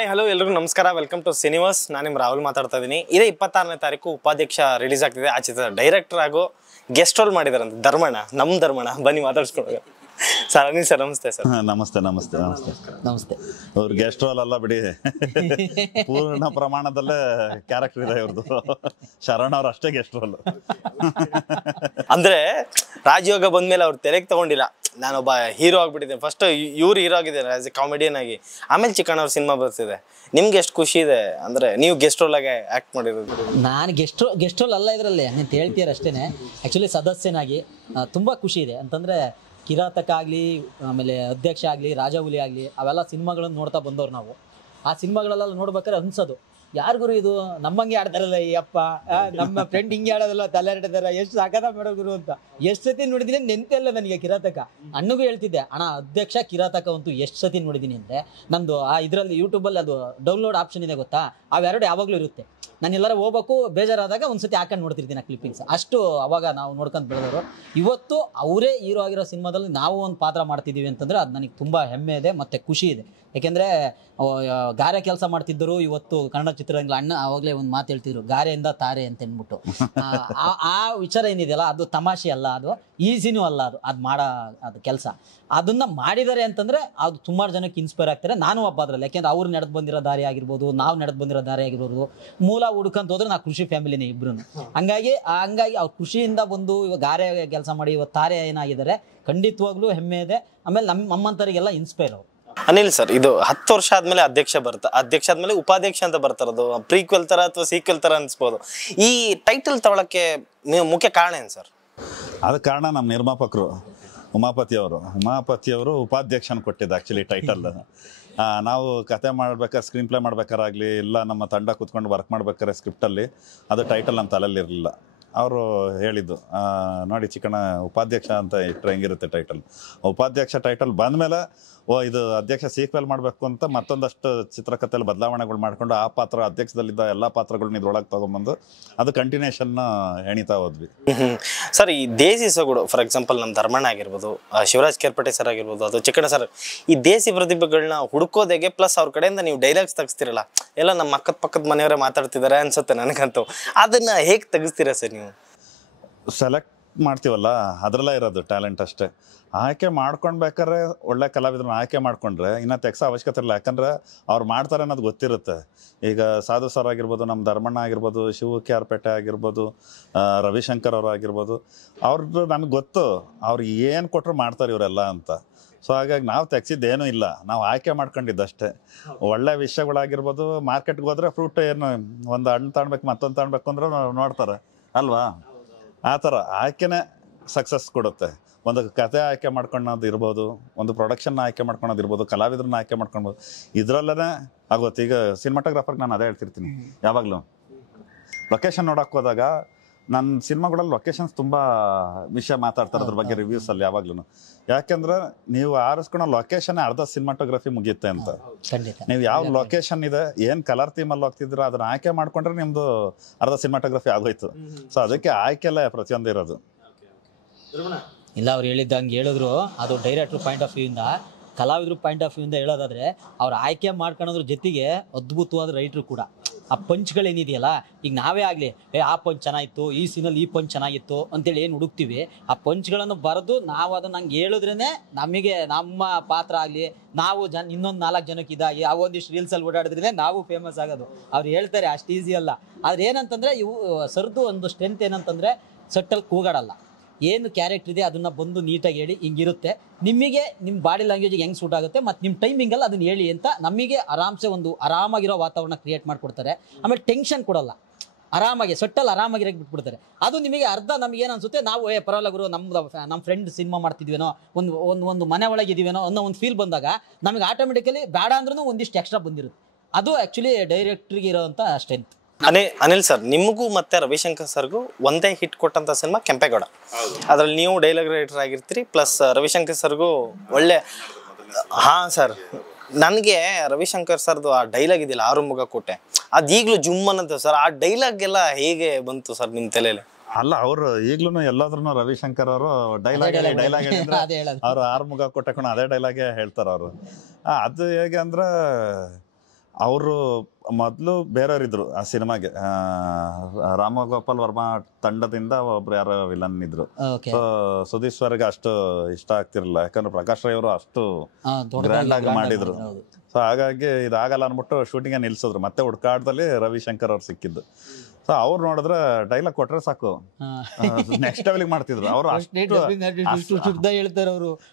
Hi hello ಎಲ್ರಿಗೂ ನಮಸ್ಕಾರ, welcome to cinemas. ನಾನು ನಿಮ್ಮ ರಾಹುಲ್ ಮಾತಾಡ್ತಾ ಇದ್ದೀನಿ. ಇದೇ 26ನೇ ತಾರೀಕು ಉಪಾಧ್ಯಕ್ಷ ರಿಲೀಸ್ ಆಗ್ತಿದೆ. ಆ ಚಿತ್ರ ಡೈರೆಕ್ಟರ್ ಆಗೋ ಗೆಸ್ಟ್ ರೋಲ್ ಮಾಡಿದಾರಂತೆ ಧರ್ಮಣ್ಣ, ನಮ್ಮ ಧರ್ಮಣ್ಣ. ಬನ್ನಿ ಮಾತಾಡ್ಸ್ಕೊಳೋದು. ಸರ್ ಅನಿಲ್ ಸರ್, ನಮಸ್ತೆ ಸರ್. ನಮಸ್ತೆ ನಮಸ್ತೆ ನಮಸ್ತೆ ನಮಸ್ತೆ. ಅವ್ರು ಗೆಸ್ಟ್ ರೋಲ್ ಅಲ್ಲ ಬಿಡಿ, ಪೂರ್ಣ ಪ್ರಮಾಣದಲ್ಲೇ ಕ್ಯಾರೆಕ್ಟರ್ ಇದೆ ಇವ್ರದ್ದು. ಶರಣ್ ಅವ್ರು ಅಷ್ಟೇ ಗೆಸ್ಟ್ ರೋಲ್. ಅಂದ್ರೆ ರಾಜಯೋಗ ಬಂದ್ಮೇಲೆ ಅವ್ರು ತೆರೆಗೆ ತಗೊಂಡಿಲ್ಲ, ನಾನೊಬ್ಬ ಹೀರೋ ಆಗ್ಬಿಟ್ಟಿದ್ದೇನೆ. ಫಸ್ಟ್ ಇವ್ರು ಹೀರೋ ಆಗಿದ್ದಾರೆ ಆಸ್ ಎ ಕಾಮಿಡಿಯನ್ ಆಗಿ, ಆಮೇಲೆ ಚಿಕ್ಕಣ್ಣ ಅವ್ರ ಸಿನಿಮಾ ಬರ್ತಿದೆ. ನಿಮ್ಗೆ ಎಷ್ಟು ಖುಷಿ ಇದೆ ಅಂದ್ರೆ ನೀವು ಗೆಸ್ಟ್ ರೋಲ್ ಆಗಿ ಆಕ್ಟ್ ಮಾಡಿರೋದು? ನಾನು ಗೆಸ್ಟ್ ರೋಲ್ ಅಲ್ಲ ಇದರಲ್ಲಿ ಅಂತ ಹೇಳ್ತೀರ ಅಷ್ಟೇನೆ. ಆ್ಯಕ್ಚುಲಿ ಸದಸ್ಯನಾಗಿ ತುಂಬ ಖುಷಿ ಇದೆ. ಅಂತಂದರೆ ಕಿರಾತಕ ಆಗಲಿ, ಆಮೇಲೆ ಅಧ್ಯಕ್ಷ ಆಗಲಿ, ರಾಜಹುಲಿ ಆಗಲಿ, ಅವೆಲ್ಲ ಸಿನಿಮಾಗಳನ್ನು ನೋಡ್ತಾ ಬಂದವ್ರು ನಾವು. ಆ ಸಿನಿಮಾಗಳೆಲ್ಲ ನೋಡ್ಬೇಕಾದ್ರೆ ಅನ್ಸೋದು, ಯಾರಿಗೂ ಇದು ನಮ್ಮಂಗೆ ಆಡ್ತಾರಲ್ಲ ಈ ಅಪ್ಪ, ನಮ್ಮ ಫ್ರೆಂಡ್ ಹಿಂಗೆ ಆಡೋದಲ್ಲ, ತಲೆ ಆಡ್ತಾರ, ಎಷ್ಟು ಸಾಕದ ಮಾಡೋಗುರು ಅಂತ. ಎಷ್ಟು ಸತಿ ನೋಡಿದ್ದೀನಿ ನೆನಪೇ ಇಲ್ಲ ನನಗೆ ಕಿರಾತಕ. ಅಣ್ಣಗೂ ಹೇಳ್ತಿದ್ದೆ, ಅಣ್ಣ ಅಧ್ಯಕ್ಷ ಕಿರಾತಕ ಅಂತೂ ಎಷ್ಟು ಸತಿ ನೋಡಿದ್ದೀನಿ ಅಂದರೆ. ನಂದು ಆ ಇದರಲ್ಲಿ ಯೂಟ್ಯೂಬಲ್ಲಿ ಅದು ಡೌನ್ಲೋಡ್ ಆಪ್ಷನ್ ಇದೆ ಗೊತ್ತಾ, ಅವೆರಡು ಯಾವಾಗಲೂ ಇರುತ್ತೆ. ನಾನು ಎಲ್ಲರೂ ಹೋಗ್ಬೇಕು ಬೇಜಾರಾದಾಗ ಒಂದ್ಸತಿ ಹಾಕೊಂಡು ನೋಡ್ತಿರ್ತೀನಿ ಆ ಕ್ಲಿಪ್ಪಿಂಗ್ಸ್. ಅಷ್ಟು ಅವಾಗ ನಾವು ನೋಡ್ಕೊಂಡು ಬೆಳೆದವರು. ಇವತ್ತು ಅವರೇ ಹೀರೋ ಆಗಿರೋ ಸಿನಿಮಾದಲ್ಲಿ ನಾವು ಒಂದು ಪಾತ್ರ ಮಾಡ್ತಿದ್ದೀವಿ ಅಂತಂದರೆ ಅದು ನನಗೆ ತುಂಬ ಹೆಮ್ಮೆ ಇದೆ ಮತ್ತು ಖುಷಿ ಇದೆ. ಯಾಕೆಂದರೆ ಗಾರೆ ಕೆಲಸ ಮಾಡ್ತಿದ್ದರು, ಇವತ್ತು ಕನ್ನಡ ಚಿತ್ರರಂಗ ಅಣ್ಣ ಆವಾಗಲೇ ಒಂದು ಮಾತು ಹೇಳ್ತಿದ್ರು, ಗಾರೆಯಿಂದ ತಾರೆ ಅಂತ ಅಂದ್ಬಿಟ್ಟು. ಆ ವಿಚಾರ ಏನಿದೆಯಲ್ಲ ಅದು ತಮಾಷೆ ಅಲ್ಲ, ಅದು ಈಸಿನೂ ಅಲ್ಲ, ಅದು ಮಾಡೋ ಅದು ಕೆಲಸ. ಅದನ್ನು ಮಾಡಿದ್ದಾರೆ ಅಂತಂದರೆ ಅದು ಸುಮಾರು ಜನಕ್ಕೆ ಇನ್ಸ್ಪೈರ್ ಆಗ್ತಾರೆ. ನಾನು ಒಬ್ಬ ಅದರಲ್ಲಿ. ಯಾಕೆಂದ್ರೆ ಅವ್ರು ನಡೆದು ಬಂದಿರೋ ದಾರಿ ಆಗಿರ್ಬೋದು, ನಾವು ನಡೆದು ಬಂದಿರೋ ದಾರಿ ಆಗಿರ್ಬೋದು, ಮೂಲ ಹುಡ್ಕಂತ ಹೋದ್ರೆ ನಾವು ಕೃಷಿ ಫ್ಯಾಮಿಲಿನೇ ಇಬ್ರು. ಹಂಗಾಗಿ ಅವ್ರು ಖುಷಿಯಿಂದ ಬಂದು ಇವಾಗ ಗಾರೆ ಕೆಲಸ ಮಾಡಿ ಇವತ್ತು ತಾರೆ ಏನಾಗಿದ್ದಾರೆ, ಖಂಡಿತವಾಗ್ಲೂ ಹೆಮ್ಮೆ ಇದೆ. ಆಮೇಲೆ ನಮ್ಮಂತರಿಗೆಲ್ಲ ಇನ್ಸ್ಪೈರ್ ಅವರು. ಅನಿಲ್ ಸರ್, ಇದು 10 ವರ್ಷ ಆದ್ಮೇಲೆ ಅಧ್ಯಕ್ಷ ಆದ್ಮೇಲೆ ಉಪಾಧ್ಯಕ್ಷ ಅಂತ ಬರ್ತಾರದು, ಪ್ರೀಕ್ವೆಲ್ ತರ ಅಥವಾ ಸೀಕ್ವೆಲ್ ತರ ಅನ್ಸ್ಬೋದು. ಈ ಟೈಟಲ್ ತಗೊಳಕ್ಕೆ ಮುಖ್ಯ ಕಾರಣ ಏನು ಸರ್? ಅದಕ್ಕೆ ಕಾರಣ ನಮ್ಮ ನಿರ್ಮಾಪಕರು ಉಮಾಪತಿಯವರು ಉಪಾಧ್ಯಕ್ಷನ ಕೊಟ್ಟಿದ್ದು ಆ್ಯಕ್ಚುಲಿ ಟೈಟಲ್. ನಾವು ಕತೆ ಮಾಡ್ಬೇಕಾದ್ರೆ, ಸ್ಕ್ರೀನ್ ಪ್ಲೇ ಮಾಡ್ಬೇಕಾರಾಗಲಿ, ಇಲ್ಲ ನಮ್ಮ ತಂಡ ಕೂತ್ಕೊಂಡು ವರ್ಕ್ ಮಾಡ್ಬೇಕಾದ್ರೆ ಸ್ಕ್ರಿಪ್ಟಲ್ಲಿ ಅದು ಟೈಟಲ್ ನಮ್ಮ ತಲೆಯಲ್ಲಿ ಇರಲಿಲ್ಲ. ಅವರು ಹೇಳಿದ್ದು, ನೋಡಿ ಚಿಕ್ಕಣ್ಣ ಉಪಾಧ್ಯಕ್ಷ ಅಂತ ಇಟ್ಟರೆ ಹೆಂಗಿರುತ್ತೆ ಟೈಟಲ್. ಉಪಾಧ್ಯಕ್ಷ ಟೈಟಲ್ ಬಂದಮೇಲೆ ಇದು ಅಧ್ಯಕ್ಷ ಸೀಕ್ವೆಲ್ ಮಾಡಬೇಕು ಅಂತ ಮತ್ತೊಂದಷ್ಟು ಚಿತ್ರಕಥೆಯಲ್ಲಿ ಬದಲಾವಣೆಗಳು ಮಾಡಿಕೊಂಡು ಆ ಪಾತ್ರ, ಅಧ್ಯಕ್ಷದಲ್ಲಿದ್ದ ಎಲ್ಲ ಪಾತ್ರಗಳನ್ನ ಇದ್ರೊಳಗೆ ತೊಗೊಂಬಂದು ಅದು ಕಂಟಿನ್ಯೂಷನ್ ಎಣಿತಾ ಹೋದ್ವಿ. ಸರ್, ಈ ದೇಸಿ ಸೊಗಡು, ಫಾರ್ ಎಕ್ಸಾಂಪಲ್ ನಮ್ಮ ಧರ್ಮಣ್ಣ ಆಗಿರ್ಬೋದು, ಶಿವರಾಜ್ ಕೇರ್ಪಟೆ ಸರ್ ಆಗಿರ್ಬೋದು, ಅದು ಚಿಕ್ಕಣ್ಣ ಸರ್, ಈ ದೇಸಿ ಪ್ರತಿಭೆಗಳನ್ನ ಹುಡುಕೋದೆಗೆ ಪ್ಲಸ್ ಅವ್ರ ಕಡೆಯಿಂದ ನೀವು ಡೈಲಾಗ್ಸ್ ತೆಗಿಸ್ತಿರಲ್ಲ, ಎಲ್ಲ ನಮ್ಮ ಪಕ್ಕದ ಮನೆಯವರೇ ಮಾತಾಡ್ತಿದ್ದಾರೆ ಅನ್ಸುತ್ತೆ ನನಗಂತೂ. ಅದನ್ನ ಹೇಗೆ ತೆಗಿಸ್ತೀರಾ ಸರ್ ನೀವು? ಸೆಲೆಕ್ಟ್ ಮಾಡ್ತೀವಲ್ಲ, ಅದರಲ್ಲೇ ಇರೋದು ಟ್ಯಾಲೆಂಟ್ ಅಷ್ಟೇ. ಆಯ್ಕೆ ಮಾಡ್ಕೊಳ್ಬೇಕಾದ್ರೆ ಒಳ್ಳೆ ಕಲಾವಿದ್ರನ್ನ ಆಯ್ಕೆ ಮಾಡ್ಕೊಂಡ್ರೆ ಇನ್ನು ತೆಗ್ಸೋ ಅವಶ್ಯಕತೆ ಇಲ್ಲ. ಯಾಕಂದರೆ ಅವ್ರು ಮಾಡ್ತಾರೆ ಅನ್ನೋದು ಗೊತ್ತಿರುತ್ತೆ. ಈಗ ಸಾಧು ಸರ್ ಆಗಿರ್ಬೋದು, ನಮ್ಮ ಧರ್ಮಣ್ಣ ಆಗಿರ್ಬೋದು, ಶಿವ ಕೇರ್ಪೇಟೆ ಆಗಿರ್ಬೋದು, ರವಿಶಂಕರ್ ಅವರು ಆಗಿರ್ಬೋದು, ಅವ್ರದ್ದು ನಮಗೆ ಗೊತ್ತು ಅವ್ರು ಏನು ಕೊಟ್ಟರು ಮಾಡ್ತಾರೆ ಇವರೆಲ್ಲ ಅಂತ. ಸೊ ಹಾಗಾಗಿ ನಾವು ತೆಗ್ಸಿದ್ದೇನೂ ಇಲ್ಲ, ನಾವು ಆಯ್ಕೆ ಮಾಡ್ಕೊಂಡಿದ್ದಷ್ಟೇ. ಒಳ್ಳೆ ವಿಷಯಗಳಾಗಿರ್ಬೋದು, ಮಾರ್ಕೆಟ್ಗೆ ಹೋದರೆ ಫ್ರೂಟ್ ಏನು ಒಂದು ಹಣ್ಣು ತಗೊಳ್ಬೇಕು ಮತ್ತೊಂದು ತಗೊಳ್ಬೇಕು ಅಂದ್ರೆ ನೋಡ್ತಾರೆ ಅಲ್ವಾ, ಆ ಥರ ಆಯ್ಕೆನೇ ಸಕ್ಸಸ್ ಕೊಡುತ್ತೆ. ಒಂದು ಕತೆ ಆಯ್ಕೆ ಮಾಡ್ಕೊಳ್ಳೋದು ಇರ್ಬೋದು, ಒಂದು ಪ್ರೊಡಕ್ಷನ್ನ ಆಯ್ಕೆ ಮಾಡ್ಕೊಳೋದು ಇರ್ಬೋದು, ಕಲಾವಿದ್ರನ್ನ ಆಯ್ಕೆ ಮಾಡ್ಕೊಳ್ಬೋದು, ಇದರಲ್ಲೇ ಆಗುತ್ತೆ. ಈಗ ಸಿನಿಮಾಟೋಗ್ರಾಫರ್ಗೆ ನಾನು ಅದೇ ಹೇಳ್ತಿರ್ತೀನಿ ಯಾವಾಗಲೂ. ಲೊಕೇಶನ್ ನೋಡೋಕೆ ಹೋದಾಗ ನನ್ನ ಸಿನಿಮಾಗಳಲ್ಲಿ ಲೊಕೇಶನ್ಸ್ ತುಂಬ ವಿಷಯ ಮಾತಾಡ್ತಾರೆ, ಅದ್ರ ಬಗ್ಗೆ ರಿವ್ಯೂಸಲ್ಲಿ ಯಾವಾಗ್ಲೂ. ಯಾಕೆಂದ್ರೆ ನೀವು ಆರಿಸ್ಕೊಳೋ ಲೊಕೇಶನ್ ಅರ್ಧ ಸಿನಿಮಾಟೋಗ್ರಫಿ ಮುಗಿಯುತ್ತೆ ಅಂತ. ನೀವು ಯಾವ ಲೊಕೇಶನ್ ಇದೆ, ಏನು ಕಲರ್ ಥೀಮಲ್ಲಿ ಹೋಗ್ತಿದ್ದೀರಾ ಅದನ್ನ ಆಯ್ಕೆ ಮಾಡ್ಕೊಂಡ್ರೆ ನಿಮ್ಮದು ಅರ್ಧ ಸಿನಿಮಾಟೋಗ್ರಫಿ ಆಗೋಯ್ತು. ಸೊ ಅದಕ್ಕೆ ಆಯ್ಕೆಲ್ಲ ಪ್ರತಿಯೊಂದು ಇರೋದು. ಇಲ್ಲ, ಅವ್ರು ಹೇಳಿದ್ದಂಗೆ ಹೇಳಿದ್ರು, ಅದು ಡೈರೆಕ್ಟ್ರ್ ಪಾಯಿಂಟ್ ಆಫ್ ವ್ಯೂಯಿಂದ, ಕಲಾವಿದ್ರ ಪಾಯಿಂಟ್ ಆಫ್ ವ್ಯೂಯಿಂದ ಹೇಳೋದಾದರೆ ಅವ್ರು ಆಯ್ಕೆ ಮಾಡ್ಕೊಳ್ಳೋದ್ರ ಜೊತೆಗೆ ಅದ್ಭುತವಾದ ರೈಟ್ರು ಕೂಡ. ಆ ಪಂಚ್ಗಳೇನಿದೆಯಲ್ಲ, ಈಗ ನಾವೇ ಆಗಲಿ ಆ ಪಂಚ್ ಚೆನ್ನಾಗಿತ್ತು, ಈ ಸೀನಲ್ಲಿ ಈ ಪಂಚ್ ಚೆನ್ನಾಗಿತ್ತು ಅಂತೇಳಿ ಏನು ಹುಡುಕ್ತೀವಿ, ಆ ಪಂಚ್ಗಳನ್ನು ಬರೆದು ನಾವು ಅದನ್ನು ಹಂಗೆ ಹೇಳಿದ್ರೇ ನಮಗೆ ನಮ್ಮ ಪಾತ್ರ ಆಗಲಿ, ನಾವು ಇನ್ನೊಂದು 4 ಜನಕ್ಕೆ ಇದಾಗಿ ಆ ಒಂದಿಷ್ಟು ರೀಲ್ಸಲ್ಲಿ ಓಡಾಡಿದ್ರೆ ನಾವು ಫೇಮಸ್ ಆಗೋದು. ಅವ್ರು ಹೇಳ್ತಾರೆ ಅಷ್ಟು ಈಸಿ ಅಲ್ಲ. ಆದ್ರೆ ಏನಂತಂದರೆ ಇವು ಸರ್ದು ಒಂದು ಸ್ಟ್ರೆಂತ್ ಏನಂತಂದರೆ ಸಟ್ಟಲ್ಲಿ ಕೂಗಾಡಲ್ಲ, ಏನು ಕ್ಯಾರೆಕ್ಟರ್ ಇದೆ ಅದನ್ನು ಬಂದು ನೀಟಾಗಿ ಹೇಳಿ ಹಿಂಗಿರುತ್ತೆ, ನಿಮಗೆ ನಿಮ್ಮ ಬಾಡಿ ಲ್ಯಾಂಗ್ವೇಜಿಗೆ ಹೆಂಗೆ ಸೂಟ್ ಆಗುತ್ತೆ ಮತ್ತು ನಿಮ್ಮ ಟೈಮಿಂಗಲ್ಲಿ ಅದನ್ನು ಹೇಳಿ ಅಂತ ನಮಗೆ ಒಂದು ಆರಾಮಾಗಿರೋ ವಾತಾವರಣ ಕ್ರಿಯೇಟ್ ಮಾಡಿಕೊಡ್ತಾರೆ. ಆಮೇಲೆ ಟೆನ್ಷನ್ ಕೊಡಲ್ಲ, ಆರಾಮಾಗಿ ಸಟ್ಟಲ್ಲಿ ಆರಾಮಾಗಿರೋಕೆ ಬಿಟ್ಬಿಡ್ತಾರೆ. ಅದು ನಿಮಗೆ ಅರ್ಧ ನಮಗೇನು ಅನಿಸುತ್ತೆ, ನಾವು ಪರವಾಗಿಲ್ಲ ಗುರು, ನಮ್ಮ ಫ್ರೆಂಡ್ ಸಿನಿಮಾ ಮಾಡ್ತಿದ್ವೇನೋ, ಒಂದು ಮನೆ ಒಳಗಿದ್ದೀವೇನೋ ಅನ್ನೋ ಒಂದು ಫೀಲ್ ಬಂದಾಗ ನಮಗೆ ಆಟೋಮೆಟಿಕಲಿ ಬೇಡ ಅಂದ್ರೂ ಒಂದಿಷ್ಟು ಎಕ್ಸ್ಟ್ರಾ ಬಂದಿರುತ್ತೆ. ಅದು ಆ್ಯಕ್ಚುಲಿ ಡೈರೆಕ್ಟ್ರಿಗೆ ಇರೋವಂಥ ಸ್ಟ್ರೆಂತ್. ಅನಿಲ್ ಸರ್, ನಿಮಗೂ ಮತ್ತೆ ರವಿಶಂಕರ್ ಸರ್ಗೂ ಒಂದೇ ಹಿಟ್ ಕೊಟ್ಟಂತ ಸಿನಿಮಾ ಕೆಂಪೇಗೌಡ. ಅದ್ರಲ್ಲಿ ನೀವು ಡೈಲಾಗ್ ರೈಟರ್ ಆಗಿರ್ತೀರಿ, ಪ್ಲಸ್ ರವಿಶಂಕರ್ ಸರ್ಗೂ ಒಳ್ಳೆ. ಹಾ ಸರ್, ನನಗೆ ರವಿಶಂಕರ್ ಸರ್ದು ಆ ಡೈಲಾಗ್ ಇದೆಯಲ್ಲ, ಆರುಮುಗ ಕೋಟೆ, ಅದು ಈಗಲೂ ಜುಮ್ ಅನ್ನಂತ ಸರ್. ಆ ಡೈಲಾಗ್ ಎಲ್ಲ ಹೇಗೆ ಬಂತು ಸರ್ ನಿಮ್ಮ ತಲೆಯಲ್ಲಿ? ಅಲ್ಲ, ಅವರು ಈಗ್ಲೂ ಎಲ್ಲಾದ್ರೂ ರವಿಶಂಕರ್ ಅವರು ಡೈಲಾಗ್ ಹೇಳಿದ್ರೆ ಅವ್ರು ಆರುಮುಗ ಕೋಟೆ ಅದೇ ಡೈಲಾಗೇ ಹೇಳ್ತಾರೆ ಅವರು. ಅದು ಹೇಗೆ ಅಂದ್ರೆ ಅವರು ಮೊದಲು ಬೇರೆಯವರಿದ್ರು ಆ ಸಿನಿಮಾಗೆ, ರಾಮಗೋಪಾಲ್ ವರ್ಮಾ ತಂಡದಿಂದ ಒಬ್ರು ಯಾರೋ ವಿಲನ್ ಇದ್ರು. ಸೊ ಸುದೀಪ್ ಸರ್ಗೆ ಅಷ್ಟು ಇಷ್ಟ ಆಗ್ತಿರ್ಲಿಲ್ಲ, ಯಾಕಂದ್ರೆ ಪ್ರಕಾಶ್ ರೈ ಅವರು ಅಷ್ಟು ಗ್ರ್ಯಾಂಡ್ ಆಗಿ ಮಾಡಿದ್ರು. ಸೊ ಹಾಗಾಗಿ ಇದಾಗಲ್ಲ ಅನ್ಬಿಟ್ಟು ಶೂಟಿಂಗ್ ನಿಲ್ಸಿದ್ರು. ಮತ್ತೆ ಹುಡ್ಕಾಟದಲ್ಲಿ ರವಿಶಂಕರ್ ಅವ್ರು ಸಿಕ್ಕಿದ್ದು. ಸೊ ಅವ್ರು ನೋಡಿದ್ರೆ ಡೈಲಾಗ್ ಕೊಟ್ರೆ ಸಾಕು, ನೆಕ್ಸ್ಟ್ ಲೆವೆಲ್ಗೆ ಮಾಡ್ತಿದ್ರು. ಅವ್ರು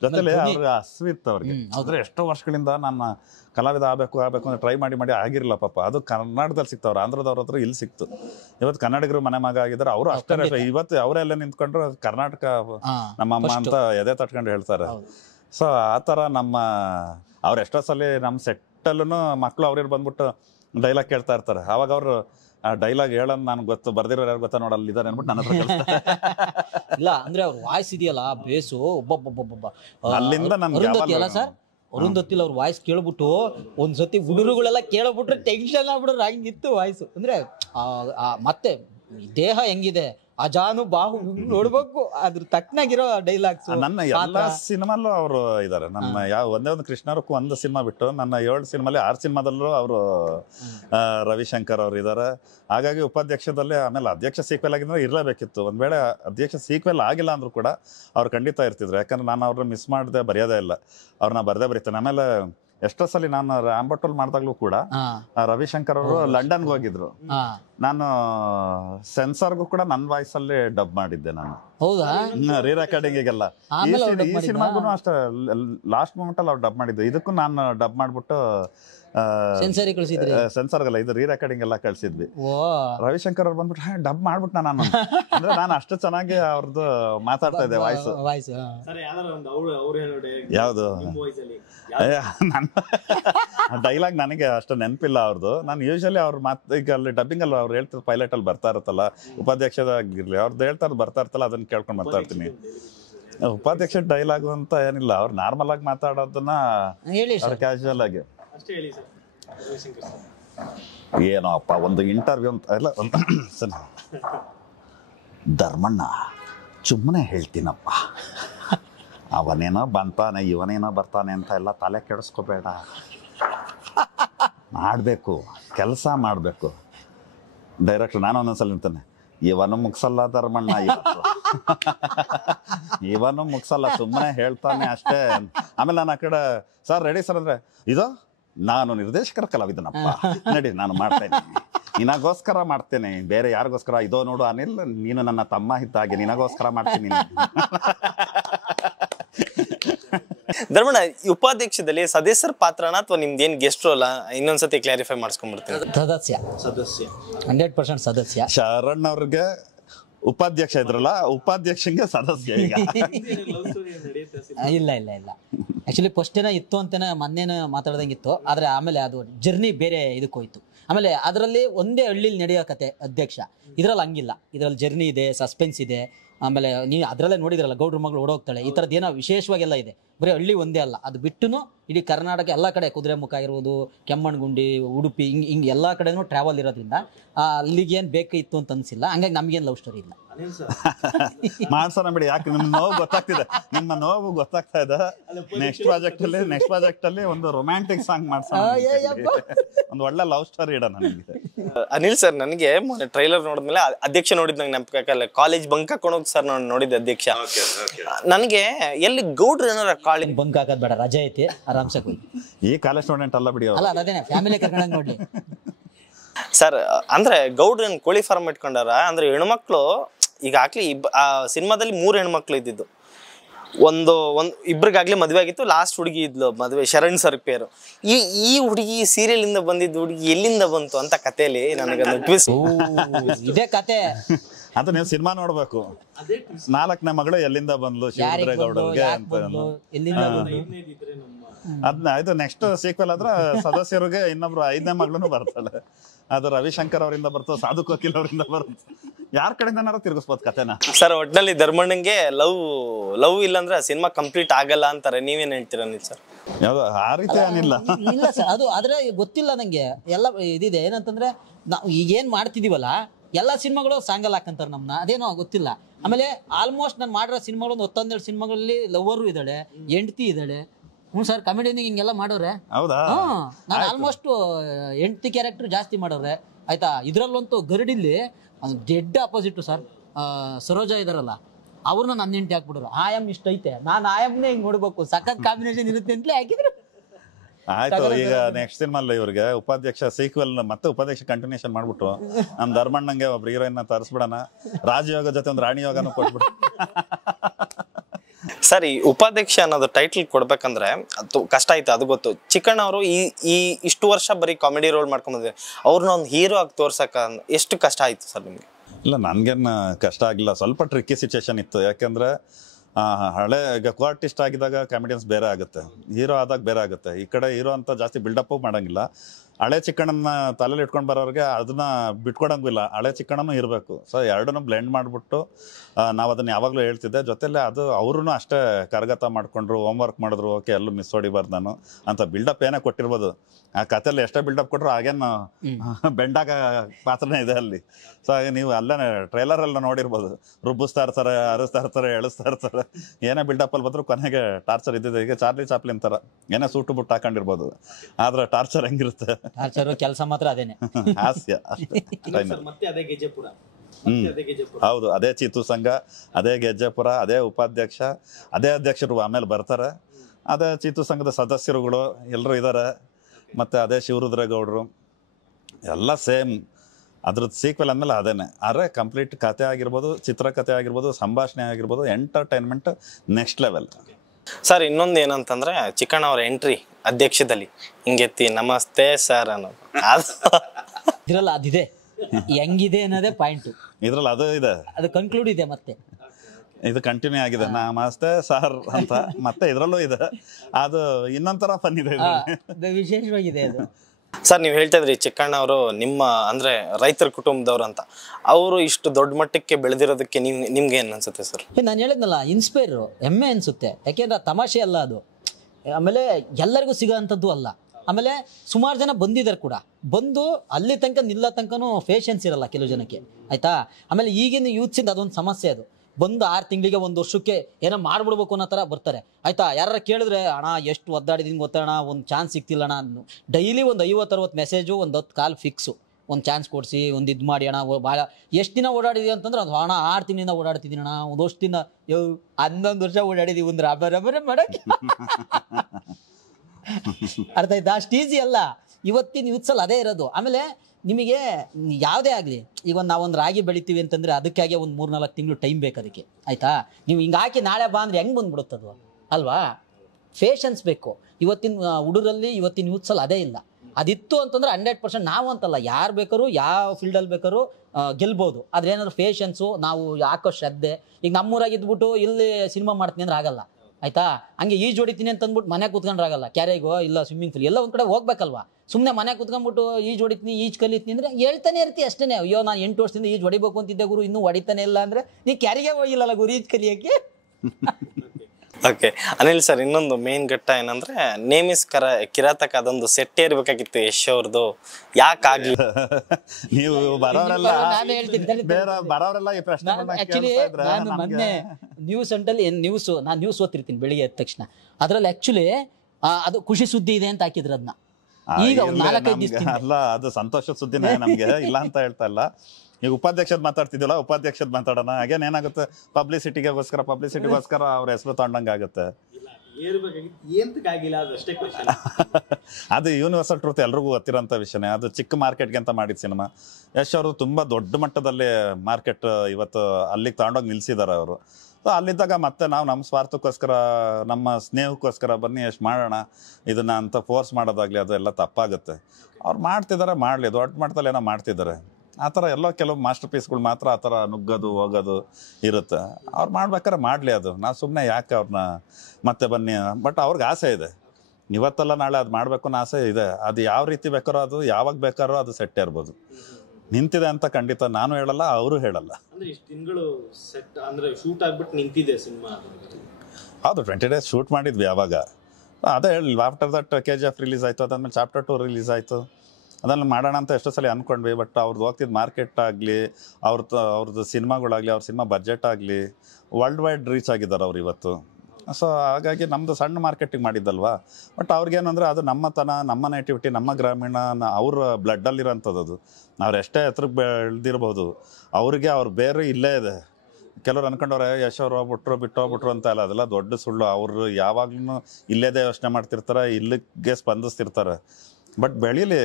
ಜೊತೆಲಿ ಅವ್ರಿಗೆ ಹಸ್ವಿತ್ತು ಅವ್ರಿಗೆ. ಅಂದ್ರೆ ಎಷ್ಟೋ ವರ್ಷಗಳಿಂದ ನನ್ನ ಕಲಾವಿದ ಆಗ್ಬೇಕು ಅಂದ್ರೆ ಟ್ರೈ ಮಾಡಿ ಆಗಿರ್ಲಿಲ್ಲ ಪಾಪ. ಅದು ಕರ್ನಾಟಕದಲ್ಲಿ ಸಿಕ್ತವ್ರು, ಆಂಧ್ರದವ್ರ ಹತ್ರ ಇಲ್ಲಿ ಸಿಕ್ತು. ಇವತ್ತು ಕನ್ನಡಿಗರು ಮನೆ ಮಗ ಆಗಿದ್ದಾರೆ. ಅವರು ಅಷ್ಟೇ, ಇವತ್ತು ಅವರೆಲ್ಲ ನಿಂತ್ಕೊಂಡ್ರು ಕರ್ನಾಟಕ ನಮ್ಮಮ್ಮ ಅಂತ ಎದೆ ತಟ್ಕೊಂಡು ಹೇಳ್ತಾರೆ. ಸೊ ಆ ಥರ ಅವ್ರು ಎಷ್ಟೋ ಸಲ ನಮ್ಮ ಸೆಟ್ಟಲ್ಲೂ ಮಕ್ಕಳು ಅವ್ರಿಗೆ ಬಂದ್ಬಿಟ್ಟು ಡೈಲಾಗ್ ಕೇಳ್ತಾ ಇರ್ತಾರೆ. ಅವಾಗ ಅವರು ಆ ಡೈಲಾಗ್ ಹೇಳೋದು ನನಗೆ ಗೊತ್ತು, ಬರ್ದಿರೋರು ಯಾರು ಗೊತ್ತಾ ನೋಡಲ್ಲ ಇದಾರೆ ಅನ್ಬಿಟ್ಟು ನನ್ನ ಹತ್ರ ಇಲ್ಲ ಅಂದ್ರೆ ಅವ್ರ ವಾಯ್ಸ್ ಇದೆಯಲ್ಲ ಬೇಸು, ಒಬ್ಬೊಬ್ಬೊಬ್ಬೊಬ್ಬ ಅಲ್ಲಿಂದ ನನ್ಗೆ ಅಲ್ಲ ಸರ್ ಅರುಂಧತಿಲ್ ಅವ್ರ ವಾಯ್ಸ್ ಕೇಳ್ಬಿಟ್ಟು ಒಂದ್ಸತಿ ಹುಡುಗರುಗಳೆಲ್ಲ ಕೇಳ್ಬಿಟ್ರೆ ಟೆನ್ಷನ್ ಆಗ್ಬಿಡ್ರೆ ಹಂಗಿತ್ತು ವಾಯ್ಸ್. ಅಂದ್ರೆ ಮತ್ತೆ ದೇಹ ಹೆಂಗಿದೆ ಅಜಾನು ಬಾಹು ನೋಡ್ಬೇಕು, ಅದ್ರ ತಕ್ಕನಾಗಿರೋ ಡೈಲಾಗ್ಸ್. ನನ್ನ ಎಲ್ಲಾ ಸಿನಿಮಾಲ್ಲೂ ಅವರು ಇದಾರೆ. ನನ್ನ ಒಂದೇ ಒಂದು ಕೃಷ್ಣರಕ್ಕೂ ಒಂದು ಸಿನಿಮಾ ಬಿಟ್ಟು ನನ್ನ 7 ಸಿನಿಮಾಲಿ 6 ಸಿನಿಮಾದಲ್ಲೂ ಅವರು ರವಿಶಂಕರ್ ಅವ್ರು ಇದಾರೆ. ಹಾಗಾಗಿ ಉಪಾಧ್ಯಕ್ಷದಲ್ಲಿ ಆಮೇಲೆ ಅಧ್ಯಕ್ಷ ಸೀಕ್ವೆಲ್ ಆಗಿದ್ರೆ ಇರಲೇಬೇಕಿತ್ತು. ಒಂದ್ ವೇಳೆ ಅಧ್ಯಕ್ಷ ಸೀಕ್ವೆಲ್ ಆಗಿಲ್ಲ ಅಂದ್ರೂ ಕೂಡ ಅವ್ರು ಖಂಡಿತ ಇರ್ತಿದ್ರು. ಯಾಕಂದ್ರೆ ನಾನು ಅವ್ರನ್ನ ಮಿಸ್ ಮಾಡದೆ ಬರೆಯೋದೇ ಇಲ್ಲ, ಅವ್ರನ್ನ ಬರ್ತೇನೆ. ಆಮೇಲೆ ಎಷ್ಟೋ ಸಲ ನಾನು ರಾಂಬಟೋಲ್ ಮಾಡಿದಾಗ್ಲೂ ಕೂಡ ರವಿಶಂಕರ್ ಅವರು ಲಂಡನ್ಗೆ ಹೋಗಿದ್ರು. ನಾನು ಸೆನ್ಸಾರ್ಗೂ ಕೂಡ ನನ್ನ ವಾಯ್ಸ್ ಅಲ್ಲಿ ಡಬ್ ಮಾಡಿದ್ದೆ ನಾನು, ರೀ ರೆಕಾರ್ಡಿಂಗಿಗೆಲ್ಲ. ಈ ಸಿನಿಮಾಗೂ ಅಷ್ಟೇ ಲಾಸ್ಟ್ ಮೂಮೆಂಟ್ ಅಲ್ಲಿ ಅವ್ರು ಡಬ್ ಮಾಡಿದ್ದು. ಇದಕ್ಕೂ ನಾನು ಡಬ್ ಮಾಡ್ಬಿಟ್ಟು ಸೆನ್ಸಾರ್ಗಲ್ಲ, ಇದು ರೀ ರೆಕಾರ್ಡಿಂಗ್ ಎಲ್ಲ ಕಳ್ಸಿದ್ವಿ. ರವಿಶಂಕರ್ ಅವ್ರು ಬಂದ್ಬಿಟ್ಟು ಡಬ್ ಮಾಡ್ಬಿಟ್ಟು ನಾನು ಅಂದ್ರೆ ನಾನು ಅಷ್ಟು ಚೆನ್ನಾಗಿ ಅವ್ರದ್ದು ಮಾತಾಡ್ತಾ ಇದ್ದೆ ವಾಯ್ಸ್. ಯಾವ್ದು ಡೈಲಾಗ್ ನನಗೆ ಅಷ್ಟು ನೆನಪಿಲ್ಲ ಅವ್ರದ್ದು. ನಾನು ಯೂಶಲಿ ಅವ್ರ ಈಗ ಅಲ್ಲಿ ಡಬ್ಬಿಂಗ್ ಅಲ್ಲಿ ಅವ್ರು ಹೇಳ್ತಾರೆ, ಪೈಲಟ್ ಅಲ್ಲಿ ಬರ್ತಾ ಇರುತ್ತಲ್ಲ, ಉಪಾಧ್ಯಕ್ಷರಾಗಿರ್ಲಿ ಅವ್ರದ್ದು ಹೇಳ್ತಾರೆ ಬರ್ತಾ ಇರ್ತಲ್ಲ, ಅದನ್ನ ಕೇಳ್ಕೊಂಡು ಮಾತಾಡ್ತೀನಿ. ಉಪಾಧ್ಯಕ್ಷ ಡೈಲಾಗ್ ಅಂತ ಏನಿಲ್ಲ, ಅವ್ರು ನಾರ್ಮಲ್ ಆಗಿ ಮಾತಾಡೋದನ್ನ ಕ್ಯಾಶುವಲ್ ಆಗಿ. ಏನೋ ಅಪ್ಪ ಒಂದು ಇಂಟರ್ವ್ಯೂ ಅಂತ ಎಲ್ಲ ಧರ್ಮಣ್ಣ ಸುಮ್ಮನೆ ಹೇಳ್ತೀನಪ್ಪ, ಅವನೇನೋ ಬಂತಾನೆ ಇವನೇನೋ ಬರ್ತಾನೆ ಅಂತ ಎಲ್ಲ ತಲೆ ಕೆಡಿಸ್ಕೋಬೇಡ, ಮಾಡಬೇಕು ಕೆಲಸ ಮಾಡಬೇಕು. ಡೈರೆಕ್ಟರ್ ನಾನು ಒಂದೊಂದ್ಸಲ ನಿಂತಾನೆ, ಇವನು ಮುಗ್ಸಲ್ಲ ಧರ್ಮಣ್ಣ, ಇವನು ಮುಗ್ಸಲ್ಲ ಸುಮ್ಮನೆ ಹೇಳ್ತಾನೆ ಅಷ್ಟೇ. ಆಮೇಲೆ ನಾನು ಆ ಕಡೆ ಸರ್ ರೆಡಿ ಸರ್ ಅಂದ್ರೆ, ಇದು ನಾನು ನಿರ್ದೇಶಕರ ಕಲಾವಿದನಪ್ಪ, ನಡಿ ನಾನು ಮಾಡ್ತೇನೆ, ನಿನಗೋಸ್ಕರ ಮಾಡ್ತೇನೆ, ಬೇರೆ ಯಾರಿಗೋಸ್ಕರ. ಇದೋ ನೋಡು ಅನಿಲ್, ನೀನು ನನ್ನ ತಮ್ಮ ಇದ್ದಾಗೆ, ನಿನಗೋಸ್ಕರ ಮಾಡ್ತೀನಿ. ಧರ್ಮಣ್ಣ, ಉಪಾಧ್ಯಕ್ಷದಲ್ಲಿ ಸದಸ್ಯರ ಪಾತ್ರನ ಅಥವಾ ನಿಮ್ದೇನ್ ಗೆಸ್ಟ್ ರೋಲ್ ಇನ್ನೊಂದ್ಸತಿ ಕ್ಲಾರಿಫೈ ಮಾಡಿಸ್ಕೊಂಡ್ಬಿಡ್ತೀನಿ. ಸದಸ್ಯ 100% ಸದಸ್ಯ. ಶರಣ್ ಅವ್ರಿಗೆ ಉಪಾಧ್ಯಕ್ಷ ಇದ್ರಲ್ಲ, ಉಪಾಧ್ಯಕ್ಷಂಗೆ ಸದಸ್ಯ ಈಗ. ಇಲ್ಲ ಆಕ್ಚುಲಿ ಫಸ್ಟ್ ಏನೋ ಇತ್ತು ಅಂತಾನೆ ಮೊನ್ನೆನ ಮಾತಾಡ್ದಂಗಿತ್ತು, ಆದ್ರೆ ಆಮೇಲೆ ಅದು ಜರ್ನಿ ಬೇರೆ ಇದಕ್ಕೆ ಹೋಯ್ತು. ಆಮೇಲೆ ಅದರಲ್ಲಿ ಒಂದೇ ಹಳ್ಳಿಲಿ ನಡೆಯೋ ಕತೆ ಅಧ್ಯಕ್ಷ, ಇದ್ರಲ್ಲಿ ಹಂಗಿಲ್ಲ. ಇದ್ರಲ್ಲಿ ಜರ್ನಿ ಇದೆ, ಸಸ್ಪೆನ್ಸ್ ಇದೆ. ಆಮೇಲೆ ನೀವು ಅದರಲ್ಲೇ ನೋಡಿದ್ರಲ್ಲ, ಗೌಡ್ರ ಮಗಳು ಓಡೋಗ್ತಾಳೆ, ಈ ಥರದ್ದು ಏನೋ ವಿಶೇಷವಾಗೆಲ್ಲ ಇದೆ. ಬರೀ ಹಳ್ಳಿ ಒಂದೇ ಅಲ್ಲ, ಅದು ಬಿಟ್ಟು ಇಡೀ ಕರ್ನಾಟಕ ಎಲ್ಲ ಕಡೆ, ಕುದುರೆಮುಖ ಆಗಿರ್ಬೋದು, ಕೆಮ್ಮಣ್ಣಗುಂಡಿ, ಉಡುಪಿ, ಹಿಂಗೆ ಎಲ್ಲ ಕಡೆನೂ ಟ್ರಾವೆಲ್ ಇರೋದ್ರಿಂದ ಅಲ್ಲಿಗೇನು ಬೇಕಿತ್ತು ಅಂತ ಅನ್ಸಿಲ್ಲ. ಹಂಗಾಗಿ ನಮ್ಗೇನು ಲವ್ ಸ್ಟೋರಿ ಇಲ್ಲ. ಮಾಡ್ಸೋಣ ಬಿಡಿ, ಯಾಕೆ ನಿಮ್ಮ ನೋವು ಗೊತ್ತಾಗ್ತಿದೆ, ನಿಮ್ಮ ನೋವು ಗೊತ್ತಾಗ್ತಾ ಇದೆ. ನೆಕ್ಸ್ಟ್ ಪ್ರಾಜೆಕ್ಟ್ ಅಲ್ಲಿ ಒಂದು ರೊಮ್ಯಾಂಟಿಕ್ ಸಾಂಗ್ ಮಾಡ್ಸೋಣ, ಒಂದು ಒಳ್ಳೆ ಲವ್ ಸ್ಟೋರಿ ಇಡೋಣ ನನಗೆ. ಅನಿಲ್ ಸರ್, ನನಗೆ ಟ್ರೈಲರ್ ನೋಡಿದ್ಮೇಲೆ ಅಧ್ಯಕ್ಷ ನೋಡಿದ್ ನಂಗೆ ನೆನಪಲ್ಲ, ಕಾಲೇಜ್ ಬಂಕ್ ಹಾಕೊಂಡು ಸರ್ ನಾನು ನೋಡಿದ್ದೆ ಅಧ್ಯಕ್ಷ. ನನಗೆ ಎಲ್ಲಿ ಗೌಡ್ರು ಏನಾರ ಕಾಲೇಜ್ ಬಂಕ್ ಹಾಕೋದ್ ಬೇಡ, ರಜೆ ಐತಿ ಆರಾಮ್ಸೆ ಹೋಗಿ. ಈ ಕಾಲೇಜ್ ಸ್ಟೂಡೆಂಟ್ ಅಲ್ಲ ಬಿಡಿ, ಅಲ್ಲ ಅದೇನೆ ಫ್ಯಾಮಿಲಿ ಕರ್ಕೊಂಡಂಗ್ ನೋಡ್ಲಿ ಸರ್. ಅಂದ್ರೆ ಗೌಡ್ರು ಕೋಳಿ ಫಾರ್ಮ್ ಇಟ್ಕೊಂಡಾರ ಅಂದ್ರೆ ಹೆಣ್ಮಕ್ಳು. ಈಗ ಆಗ್ಲಿ ಆ ಸಿನಿಮಾದಲ್ಲಿ 3 ಹೆಣ್ಮಕ್ಳು ಇದ್ದಿದ್ದು, ಇಬ್ರಿಗಾಗ್ಲಿ ಮದ್ವೆ ಆಗಿತ್ತು. ಲಾಸ್ಟ್ ಹುಡುಗಿ ಇದ್ಲು ಮದ್ವೆ, ಶರಣ್ ಸರ್ ಪೇರು. ಈ ಹುಡುಗಿ ಸೀರಿಯಲ್ ಇಂದ ಬಂದಿದ್ದು ಹುಡುಗಿ ಎಲ್ಲಿಂದ ಬಂತು ಅಂತ ಕಥೆಯಲ್ಲಿ ನನಗೊಂದು ಟ್ವಿಸ್ಟ್ ಇದೇ ಕತೆ. ಅಂತ ನೀವು ಸಿನಿಮಾ ನೋಡ್ಬೇಕು. 4ನೇ ಮಗಳು ಎಲ್ಲಿಂದ ಬಂದ್ಲು ಶಿವರುದ್ರೇಗೌಡರಿಗೆ ಅಂತ. ಅದನ್ನ ಇದು ನೆಕ್ಸ್ಟ್ ಸೀಕ್ವೆಲ್ ಆದ್ರೆ ಸದಸ್ಯರಿಗೆ ಇನ್ನೊಬ್ರು 5ನೇ ಮಗಳು ಬರ್ತಾಳೆ. ಅದು ರವಿಶಂಕರ್ ಅವರಿಂದ ಬರ್ತದೆ, ಸಾಧು ಕೋಕಿಲ್ ಅವರಿಂದ ಬರುತ್ತೆ. ಯಾರ ಕಡೆಯಿಂದ ತಿರ್ಗಿಸ್ಬೋದು ಕತೆನ. ಸರ್ ಒಟ್ನಲ್ಲಿ ಧರ್ಮಣ್ಣಂಗೆ ಲವ್ ಇಲ್ಲ ಅಂದ್ರೆ ಸಿನಿಮಾ ಕಂಪ್ಲೀಟ್ ಆಗಲ್ಲ ಅಂತಾರೆ, ನೀವೇನ್ ಹೇಳ್ತೀರಾ ಸರ್? ಯಾವ್ದು ಆ ರೀತಿ ಏನಿಲ್ಲ. ಇಲ್ಲ ಸರ್, ಅದು ಆದ್ರೆ ಗೊತ್ತಿಲ್ಲ ನಂಗೆ. ಎಲ್ಲ ಇದಿದೆ ಏನಂತಂದ್ರೆ, ನಾವು ಈಗೇನ್ ಮಾಡ್ತಿದೀವಲ್ಲ ಎಲ್ಲಾ ಸಿನಿಮಾಗಳು ಸಾಂಗಲ್ ಹಾಕಂತಾರೆ ನಮ್ನ, ಅದೇನೋ ಗೊತ್ತಿಲ್ಲ. ಆಮೇಲೆ ಆಲ್ಮೋಸ್ಟ್ ನಾನು ಮಾಡಿರೋ ಸಿನಿಮಾಗಳು 11 ಸಿನಿಮಾಗಳಲ್ಲಿ ಲವ್ವರು ಇದ್ದಾಳೆ, ಹೆಂಡತಿ ಇದ್ದಾಳೆ, ಹ್ಞೂ ಸರ್, ಕಾಮಿಡಿನಿಗೆ ಹಿಂಗೆಲ್ಲ ಮಾಡೋರೆ. ಹೌದಾ? ನಾನು ಆಲ್ಮೋಸ್ಟ್ 8 ಕ್ಯಾರೆಕ್ಟರ್ ಜಾಸ್ತಿ ಮಾಡೋರೆ ಆಯ್ತಾ. ಇದ್ರಲ್ಲಂತೂ ಗರಡಿಲಿ ಡೆಡ್ ಅಪೋಸಿಟ್ ಸರ್, ಸರೋಜಾ ಇದಾರಲ್ಲ ಅವ್ರನ್ನ ನನ್ನ ಹೆಂಡತಿ ಹಾಕ್ಬಿಡೋರು. ಆಯಮ್ ಇಷ್ಟ ಐತೆ, ನಾನು ಆಯಮ್ನೇ ಹಿಂಗ್ ನೋಡ್ಬೇಕು, ಸಖತ್ ಕಾಂಬಿನೇಷನ್ ಇರುತ್ತೆ ಅಂತಲೇ ಹಾಕಿದ್ರು. ಆಯ್ತು, ಈಗ ನೆಕ್ಸ್ಟ್ ಸಿನಿಮಾ ಇವ್ರಿಗೆ ಉಪಾಧ್ಯಕ್ಷ ಸೀಕ್ವೆಲ್ ಮತ್ತೆ ಉಪಾಧ್ಯಕ್ಷ ಕಂಟಿನ್ಯೂಷನ್ ಮಾಡ್ಬಿಟ್ಟು ನಮ್ ಧರ್ಮಣ್ಣಂಗೆ ಒಬ್ರು ಹೀರೋಯಿನ್ ತರಿಸ್ಬಿಡೋಣ, ರಾಜಯೋಗ ಜೊತೆ ಒಂದು ರಾಣಿ ಯೋಗನೂ ಕೊಟ್ಬಿಟ್ಟು. ಸರ್, ಈ ಉಪಾಧ್ಯಕ್ಷ ಅನ್ನೋದು ಟೈಟಲ್ ಕೊಡ್ಬೇಕಂದ್ರೆ ಅದು ಕಷ್ಟ ಆಯ್ತು, ಅದು ಗೊತ್ತು. ಚಿಕ್ಕಣ್ಣ ಅವರು ಈ ಇಷ್ಟು ವರ್ಷ ಬರೀ ಕಾಮಿಡಿ ರೋಲ್ ಮಾಡ್ಕೊಂಡ್ಬಂದಿದ್ದಾರೆ, ಅವ್ರನ್ನ ಒಂದು ಹೀರೋ ಆಗಿ ತೋರ್ಸಕ ಎಷ್ಟು ಕಷ್ಟ ಆಯ್ತು ಸರ್ ನಿಮ್ಗೆ? ಇಲ್ಲ, ನನ್ಗೇನು ಕಷ್ಟ ಆಗಿಲ್ಲ, ಸ್ವಲ್ಪ ಟ್ರಿಕ್ಕಿ ಸಿಚುವೇಶನ್ ಇತ್ತು. ಯಾಕೆಂದ್ರೆ ಹಳೆ ಈಗ ಕೋ ಆರ್ಟಿಸ್ಟ್ ಆಗಿದಾಗ ಕಾಮಿಡಿಯನ್ಸ್ ಬೇರೆ ಆಗುತ್ತೆ, ಹೀರೋ ಆದಾಗ ಬೇರೆ ಆಗುತ್ತೆ. ಈ ಕಡೆ ಹೀರೋ ಅಂತ ಜಾಸ್ತಿ ಬಿಲ್ಡಪ್ ಮಾಡಂಗಿಲ್ಲ. ಹಳೆ ಚಿಕ್ಕಣ್ಣನ ತಲೆಯಲ್ಲಿ ಇಟ್ಕೊಂಡು ಬರೋರಿಗೆ ಅದನ್ನ ಬಿಟ್ಕೊಡಂಗಿಲ್ಲ, ಹಳೆ ಚಿಕ್ಕಣ್ಣನೂ ಇರಬೇಕು. ಸೊ ಎರಡನ್ನೂ ಬ್ಲೆಂಡ್ ಮಾಡಿಬಿಟ್ಟು ನಾವು ಅದನ್ನು ಯಾವಾಗಲೂ ಹೇಳ್ತಿದ್ದೆ. ಜೊತೆಲೆ ಅದು ಅವ್ರೂ ಅಷ್ಟೇ ಕರಗತ ಮಾಡಿಕೊಂಡ್ರು, ಹೋಮ್ವರ್ಕ್ ಮಾಡಿದ್ರು. ಓಕೆ, ಎಲ್ಲೂ ಮಿಸ್ ಹೊಡಿಬಾರ್ದು ನಾನು ಅಂತ ಬಿಲ್ಡಪ್ ಏನೇ ಕೊಟ್ಟಿರ್ಬೋದು. ಆ ಕಥೆಯಲ್ಲಿ ಎಷ್ಟೇ ಬಿಲ್ಡಪ್ ಕೊಟ್ಟರು ಹಾಗೇನು ಬೆಂಡಾಗ ಪಾತ್ರನೇ ಇದೆ ಅಲ್ಲಿ. ಸೊ ಹಾಗೆ ನೀವು ಅಲ್ಲೇ ಟ್ರೈಲರೆಲ್ಲ ನೋಡಿರ್ಬೋದು, ರುಬ್ಬಿಸ್ತಾ ಇರ್ತಾರೆ, ಅರಿಸ್ತಾ ಇರ್ತಾರೆ, ಎಳಿಸ್ತಾ ಇರ್ತಾರೆ. ಏನೇ ಬಿಲ್ಡಪ್ಪಲ್ಲಿ ಬಂದರೂ ಕೊನೆಗೆ ಟಾರ್ಚರ್ ಇದ್ದಿದೆ. ಈಗ ಚಾರ್ಲಿ ಚಾಪ್ಲಿನ್ ಥರ ಏನೇ ಸೂಟು ಬುಟ್ಟು ಹಾಕೊಂಡಿರ್ಬೋದು, ಆದ್ರೆ ಟಾರ್ಚರ್ ಹೆಂಗಿರುತ್ತೆ, ಕೆಲಸ ಮಾತ್ರ ಅದೇನೆ, ಹಾಸ್ಯ ಅಷ್ಟೇ. ಹೌದು, ಅದೇ ಚೀತು ಸಂಘ, ಅದೇ ಗೆಜ್ಜೆಪುರ, ಅದೇ ಉಪಾಧ್ಯಕ್ಷ, ಅದೇ ಅಧ್ಯಕ್ಷರು ಆಮೇಲೆ ಬರ್ತಾರೆ, ಅದೇ ಚೀತು ಸಂಘದ ಸದಸ್ಯರುಗಳು ಎಲ್ಲರೂ ಇದ್ದಾರೆ, ಮತ್ತು ಅದೇ ಶಿವರುದ್ರೇಗೌಡರು, ಎಲ್ಲ ಸೇಮ್. ಅದ್ರದ್ದು ಸೀಕ್ವೆಲ್ ಅಂದಮೇಲೆ ಅದೇನೆ. ಆದರೆ ಕಂಪ್ಲೀಟ್ ಕತೆ ಆಗಿರ್ಬೋದು, ಚಿತ್ರಕಥೆ ಆಗಿರ್ಬೋದು, ಸಂಭಾಷಣೆ ಆಗಿರ್ಬೋದು, ಎಂಟರ್ಟೈನ್ಮೆಂಟ್ ನೆಕ್ಸ್ಟ್ ಲೆವೆಲ್. ಸರ್, ಇನ್ನೊಂದು ಏನಂತಂದ್ರೆ ಚಿಕ್ಕಣ್ಣ ಅವರ ಎಂಟ್ರಿ ಅಧ್ಯಕ್ಷದಲ್ಲಿ ಹಿಂಗೆತ್ತಿ ನಮಸ್ತೆ ಸರ್ ಅನ್ನೋದು, ಇದ್ರಲ್ಲ ಅದಿದೆ, ಹೆಂಗಿದೆ ಅನ್ನೋದೇ ಪಾಯಿಂಟ್. ಇದ್ರಲ್ಲಿ ಅದು ಇದೆ, ಅದು ಕನ್ಕ್ಲೂಡ್ ಇದೆ, ಮತ್ತೆ ಇದು ಕಂಟಿನ್ಯೂ ಆಗಿದೆ, ನಮಸ್ತೆ ಸರ್ ಅಂತ. ಮತ್ತೆ ಇದ್ರಲ್ಲೂ ಇದೆ, ಅದು ಇನ್ನೊಂಥರ ಫನ್ ಇದೆ, ವಿಶೇಷವಾಗಿದೆ ಅದು. ಸರ್, ನೀವು ಹೇಳ್ತಾ ಇದ್ರಿ ಚಿಕ್ಕಣ್ಣ ಅವರು ನಿಮ್ಮ ಅಂದ್ರೆ ರೈತರ ಕುಟುಂಬದವ್ರು ಅಂತ. ಅವರು ಇಷ್ಟು ದೊಡ್ಡ ಮಟ್ಟಕ್ಕೆ ಬೆಳೆದಿರೋದಕ್ಕೆ ನಿಮ್ಗೆ ಏನ್ ಅನ್ಸುತ್ತೆ ಸರ್? ನಾನು ಹೇಳಿದ್ನಲ್ಲ, ಇನ್ಸ್ಪೈರ್, ಹೆಮ್ಮೆ ಅನ್ಸುತ್ತೆ. ಯಾಕೆಂದ್ರೆ ತಮಾಷೆ ಅಲ್ಲ ಅದು, ಆಮೇಲೆ ಎಲ್ಲರಿಗೂ ಸಿಗೋಂಥದ್ದು ಅಲ್ಲ. ಆಮೇಲೆ ಸುಮಾರು ಜನ ಬಂದಿದ್ದಾರೆ ಕೂಡ, ಬಂದು ಅಲ್ಲಿ ತನಕ ನಿಲ್ಲ ತನಕನೂ ಪೇಷನ್ಸ್ ಇರಲ್ಲ ಕೆಲವು ಜನಕ್ಕೆ, ಆಯ್ತಾ. ಆಮೇಲೆ ಈಗಿನ ಯೂತ್ಸಿಂದ ಅದೊಂದು ಸಮಸ್ಯೆ. ಅದು ಬಂದು 6 ತಿಂಗಳಿಗೆ 1 ವರ್ಷಕ್ಕೆ ಏನೋ ಮಾಡ್ಬಿಡ್ಬೇಕು ಅನ್ನೋ ಥರ ಬರ್ತಾರೆ, ಆಯ್ತಾ. ಯಾರು ಕೇಳಿದ್ರೆ ಅಣ್ಣ ಎಷ್ಟು ಒದ್ದಾಡಿದೀನಿ ಗೊತ್ತಣ್ಣ, ಒಂದು ಚಾನ್ಸ್ ಸಿಕ್ತಿಲ್ಲ ಅಣ್ಣ. ಡೈಲಿ ಒಂದು 50-60 ಮೆಸೇಜು, ಒಂದು 10 ಕಾಲ್ ಫಿಕ್ಸು, ಒಂದು ಚಾನ್ಸ್ ಕೊಡಿಸಿ, ಒಂದು ಇದು ಮಾಡಿ ಅಣ್ಣ. ಭಾಳ ಎಷ್ಟು ದಿನ ಓಡಾಡಿದೀವಿ ಅಂತಂದ್ರೆ ಅದು ಅಣ್ಣ 6 ತಿಂಗಳಿಂದ ಓಡಾಡ್ತಿದ್ದೀನಿ ಅಣ್ಣ, ಒಂದು ವರ್ಷದಿಂದ 11 ವರ್ಷ ಓಡಾಡಿದೀವಿ, ಒಂದು ರಬ್ಬರೇ ಮಾಡಕ್ಕೆ. ಅರ್ಥ ಆಯ್ತಾ? ಅಷ್ಟು ಈಸಿ ಅಲ್ಲ ಇವತ್ತಿನ ಯೂತ್ಸಲ್ಲಿ ಅದೇ ಇರೋದು. ಆಮೇಲೆ ನಿಮಗೆ ಯಾವುದೇ ಆಗಲಿ, ಈಗ ನಾವೊಂದು ರಾಗಿ ಬೆಳಿತೀವಿ ಅಂತಂದರೆ ಅದಕ್ಕಾಗಿ ಒಂದು 3-4 ತಿಂಗಳು ಟೈಮ್ ಬೇಕು ಅದಕ್ಕೆ, ಆಯಿತಾ. ನೀವು ಹಿಂಗೆ ಹಾಕಿ ನಾಳೆ ಬಾ ಅಂದರೆ ಹೆಂಗೆ ಬಂದ್ಬಿಡುತ್ತದು ಅಲ್ವಾ? ಪೇಷನ್ಸ್ ಬೇಕು. ಇವತ್ತಿನ ಹುಡುಗರಲ್ಲಿ, ಇವತ್ತಿನ ಯೂತ್ಸಲ್ಲಿ ಅದೇ ಇಲ್ಲ. ಅದಿತ್ತು ಅಂತಂದ್ರೆ 100% ನಾವು ಅಂತಲ್ಲ, ಯಾರು ಬೇಕಾದ್ರು ಯಾವ ಫೀಲ್ಡಲ್ಲಿ ಬೇಕಾದ್ರು ಗೆಲ್ಬೋದು. ಆದರೆ ಏನಾದ್ರು ಪೇಷನ್ಸು, ನಾವು ಹಾಕೋ ಶ್ರದ್ಧೆ. ಈಗ ನಮ್ಮೂರಾಗಿದ್ಬಿಟ್ಟು ಇಲ್ಲಿ ಸಿನಿಮಾ ಮಾಡ್ತೀನಿ ಅಂದ್ರೆ ಆಗಲ್ಲ, ಆಯ್ತಾ. ಹಂಗೆ ಈಜು ಹೊಡಿತೀನಿ ಅಂತ ಅಂದ್ಬಿಟ್ಟು ಮನೆ ಕೂತ್ಕೊಂಡ್ರಾಗಲ್ಲ, ಕ್ಯಾರೆಗೋ ಇಲ್ಲ ಸ್ವಿಮ್ಮಿಂಗ್ ಪೂಲ್ ಎಲ್ಲ ಒಂದು ಕಡೆ ಹೋಗ್ಬೇಕಲ್ವಾ. ಸುಮ್ಮನೆ ಮನೆ ಕೂತ್ಕೊಂಡ್ಬಿಟ್ಟು ಈಜು ಹೊಡಿತೀನಿ, ಈಜು ಕಲಿತೀನಿ ಅಂದರೆ ಹೇಳ್ತಾನೆ ಇರ್ತೀವಿ ಅಷ್ಟೇ. ಅಯ್ಯೋ ನಾನು 8 ವರ್ಷದಿಂದ ಈಜು ಹೊಡಿಬೇಕು ಅಂತಿದ್ದೆ ಗುರು, ಇನ್ನೂ ಹೊಡಿತಾನೆ ಇಲ್ಲ ಅಂದರೆ ನೀ ಕ್ಯಾರಿಗೆ ಹೋಗಿಲ್ಲಲ್ಲ ಗುರು ಈಜು ಕಲಿಯೋಕ್ಕೆ. ಓಕೆ ಅನಿಲ್ ಸರ್, ಇನ್ನೊಂದು ಮೇನ್ ಘಟ್ಟ ಏನಂದ್ರೆ ನೇಮಿಸ್ ಕಿರಾತಕ, ಅದೊಂದು ಸೆಟ್ ಇರ್ಬೇಕಾಗಿತ್ತು ಯಶ್ ಅವ್ರದ್ದು, ಯಾಕಾಗಿ? ನೀವು ಬರೋರೆಲ್ಲ ಈ ಪ್ರಶ್ನೆ ಆಕ್ಚುಲಿ ನಾನು ಮೊನ್ನೆ ನ್ಯೂಸ್ ಅಂಟಲ್ಲಿ ನಾನು ನ್ಯೂಸ್ ಓದ್ತಿರ್ತೀನಿ ಬೆಳಿಗ್ಗೆ ಎದ್ದ ತಕ್ಷಣ. ಅದ್ರಲ್ಲಿ ಆಕ್ಚುಲಿ ಅದು ಖುಷಿ ಸುದ್ದಿ ಇದೆ ಅಂತ ಹಾಕಿದ್ರು ಅದನ್ನ. ಈಗ 4-5 ದಿವಸ ಅಲ್ಲ, ಅದು ಸಂತೋಷದ ಸುದ್ದಿನೇ ನಮ್ಗೆ, ಇಲ್ಲ ಅಂತ ಹೇಳ್ತಾ ಇಲ್ಲ. ಈಗ ಉಪಾಧ್ಯಕ್ಷದ್ ಮಾತಾಡ್ತಿದ್ವಲ್ಲ, ಉಪಾಧ್ಯಕ್ಷದ್ ಮಾತಾಡೋಣ. ಹಾಗೇನ್ ಏನಾಗುತ್ತೆ, ಪಬ್ಲಿಸಿಟಿಗೋಸ್ಕರ ಅವ್ರ ಹೆಸರು ತಗೊಂಡಂಗೆ ಆಗುತ್ತೆ. ಅದು ಯೂನಿವರ್ಸಲ್ ಟ್ರೂತ್, ಎಲ್ರಿಗೂ ಗೊತ್ತಿರೋಂಥ ವಿಷಯನೇ. ಅದು ಚಿಕ್ಕ ಮಾರ್ಕೆಟ್ಗೆ ಅಂತ ಮಾಡಿದ ಸಿನಿಮಾ. ಯಶ್ ಅವರು ತುಂಬ ದೊಡ್ಡ ಮಟ್ಟದಲ್ಲಿ ಮಾರ್ಕೆಟ್ ಇವತ್ತು ಅಲ್ಲಿಗೆ ತಗೊಂಡೋಗಿ ನಿಲ್ಸಿದ್ದಾರೆ ಅವರು. ಸೊ ಅಲ್ಲಿದ್ದಾಗ ಮತ್ತೆ ನಾವು ನಮ್ಮ ಸ್ವಾರ್ಥಕ್ಕೋಸ್ಕರ, ನಮ್ಮ ಸ್ನೇಹಕ್ಕೋಸ್ಕರ ಬನ್ನಿ ಎಷ್ಟು ಮಾಡೋಣ ಇದನ್ನ ಅಂತ ಫೋರ್ಸ್ ಮಾಡೋದಾಗ್ಲಿ, ಅದು ಎಲ್ಲ ತಪ್ಪಾಗುತ್ತೆ. ಅವ್ರು ಮಾಡ್ತಿದ್ದಾರೆ, ಮಾಡಲಿ, ದೊಡ್ಡ ಮಟ್ಟದಲ್ಲಿ ಏನೋ ಮಾಡ್ತಿದ್ದಾರೆ. ಆ ಥರ ಎಲ್ಲೋ ಕೆಲವು ಮಾಸ್ಟರ್ ಪೀಸ್ಗಳು ಮಾತ್ರ ಆ ಥರ ನುಗ್ಗೋದು ಹೋಗೋದು ಇರುತ್ತೆ. ಅವ್ರು ಮಾಡ್ಬೇಕಾದ್ರೆ ಮಾಡಲಿ, ಅದು ನಾವು ಸುಮ್ಮನೆ ಯಾಕೆ ಅವ್ರನ್ನ ಮತ್ತೆ ಬನ್ನಿ. ಬಟ್ ಅವ್ರಿಗೆ ಆಸೆ ಇದೆ, ಇವತ್ತಲ್ಲ ನಾಳೆ ಅದು ಮಾಡಬೇಕು ಅನ್ನೋ ಆಸೆ ಇದೆ. ಅದು ಯಾವ ರೀತಿ ಬೇಕಾರೋ, ಅದು ಯಾವಾಗ ಬೇಕಾರೋ ಅದು ಸೆಟ್ ಇರ್ಬೋದು. ನಿಂತಿದೆ ಅಂತ ಖಂಡಿತ ನಾನು ಹೇಳಲ್ಲ, ಅವರು ಹೇಳಲ್ಲ. ಹೌದು, 20 days ಶೂಟ್ ಮಾಡಿದ್ವಿ ಆವಾಗ. ಅದೇ ಹೇಳಿ, ಆಫ್ಟರ್ ದಟ್ KGF ರಿಲೀಸ್ ಆಯಿತು, ಅದಾದ್ಮೇಲೆ ಚಾಪ್ಟರ್ 2 ರಿಲೀಸ್ ಆಯಿತು. ಅದನ್ನು ಮಾಡೋಣ ಅಂತ ಎಷ್ಟೋ ಸಲ ಅಂದ್ಕೊಂಡ್ವಿ. ಬಟ್ ಅವ್ರದ್ದು ಹೋಗ್ತಿದ್ದು ಮಾರ್ಕೆಟ್ ಆಗಲಿ, ಅವ್ರದ್ದು ಸಿನಿಮಾಗಳಾಗಲಿ, ಅವ್ರ ಸಿನಿಮಾ ಬಜೆಟ್ ಆಗಲಿ ವರ್ಲ್ಡ್ ವೈಡ್ ರೀಚ್ ಆಗಿದ್ದಾರೆ ಅವ್ರು ಇವತ್ತು. ಸೊ ಹಾಗಾಗಿ ನಮ್ಮದು ಸಣ್ಣ ಮಾರ್ಕೆಟಿಂಗ್ ಮಾಡಿದ್ದಲ್ವಾ. ಬಟ್ ಅವ್ರಿಗೇನಂದರೆ ಅದು ನಮ್ಮತನ, ನಮ್ಮ ನೇಟಿವಿಟಿ, ನಮ್ಮ ಗ್ರಾಮೀಣ, ಅವ್ರ ಬ್ಲಡ್ಡಲ್ಲಿರೋಂಥದ್ದು ಅದು. ಅವ್ರು ಎಷ್ಟೇ ಎತ್ತರಕ್ಕೆ ಬೆಳೆದಿರ್ಬೋದು, ಅವ್ರಿಗೆ ಅವ್ರ ಬೇರೆ ಇಲ್ಲೇ ಇದೆ. ಕೆಲವ್ರು ಅನ್ಕೊಂಡವ್ರೆ ಯಶೋರು ಬಿಟ್ಟೋಗ್ಬಿಟ್ರು ಅಂತ ಅಲ್ಲ, ಅದೆಲ್ಲ ದೊಡ್ಡ ಸುಳ್ಳು. ಅವರು ಯಾವಾಗ್ಲೂ ಇಲ್ಲೇದೇ ಯೋಚನೆ ಮಾಡ್ತಿರ್ತಾರೆ, ಇಲ್ಲಿಗೆ ಸ್ಪಂದಿಸ್ತಿರ್ತಾರೆ. ಬಟ್ ಬೆಳೀಲಿ,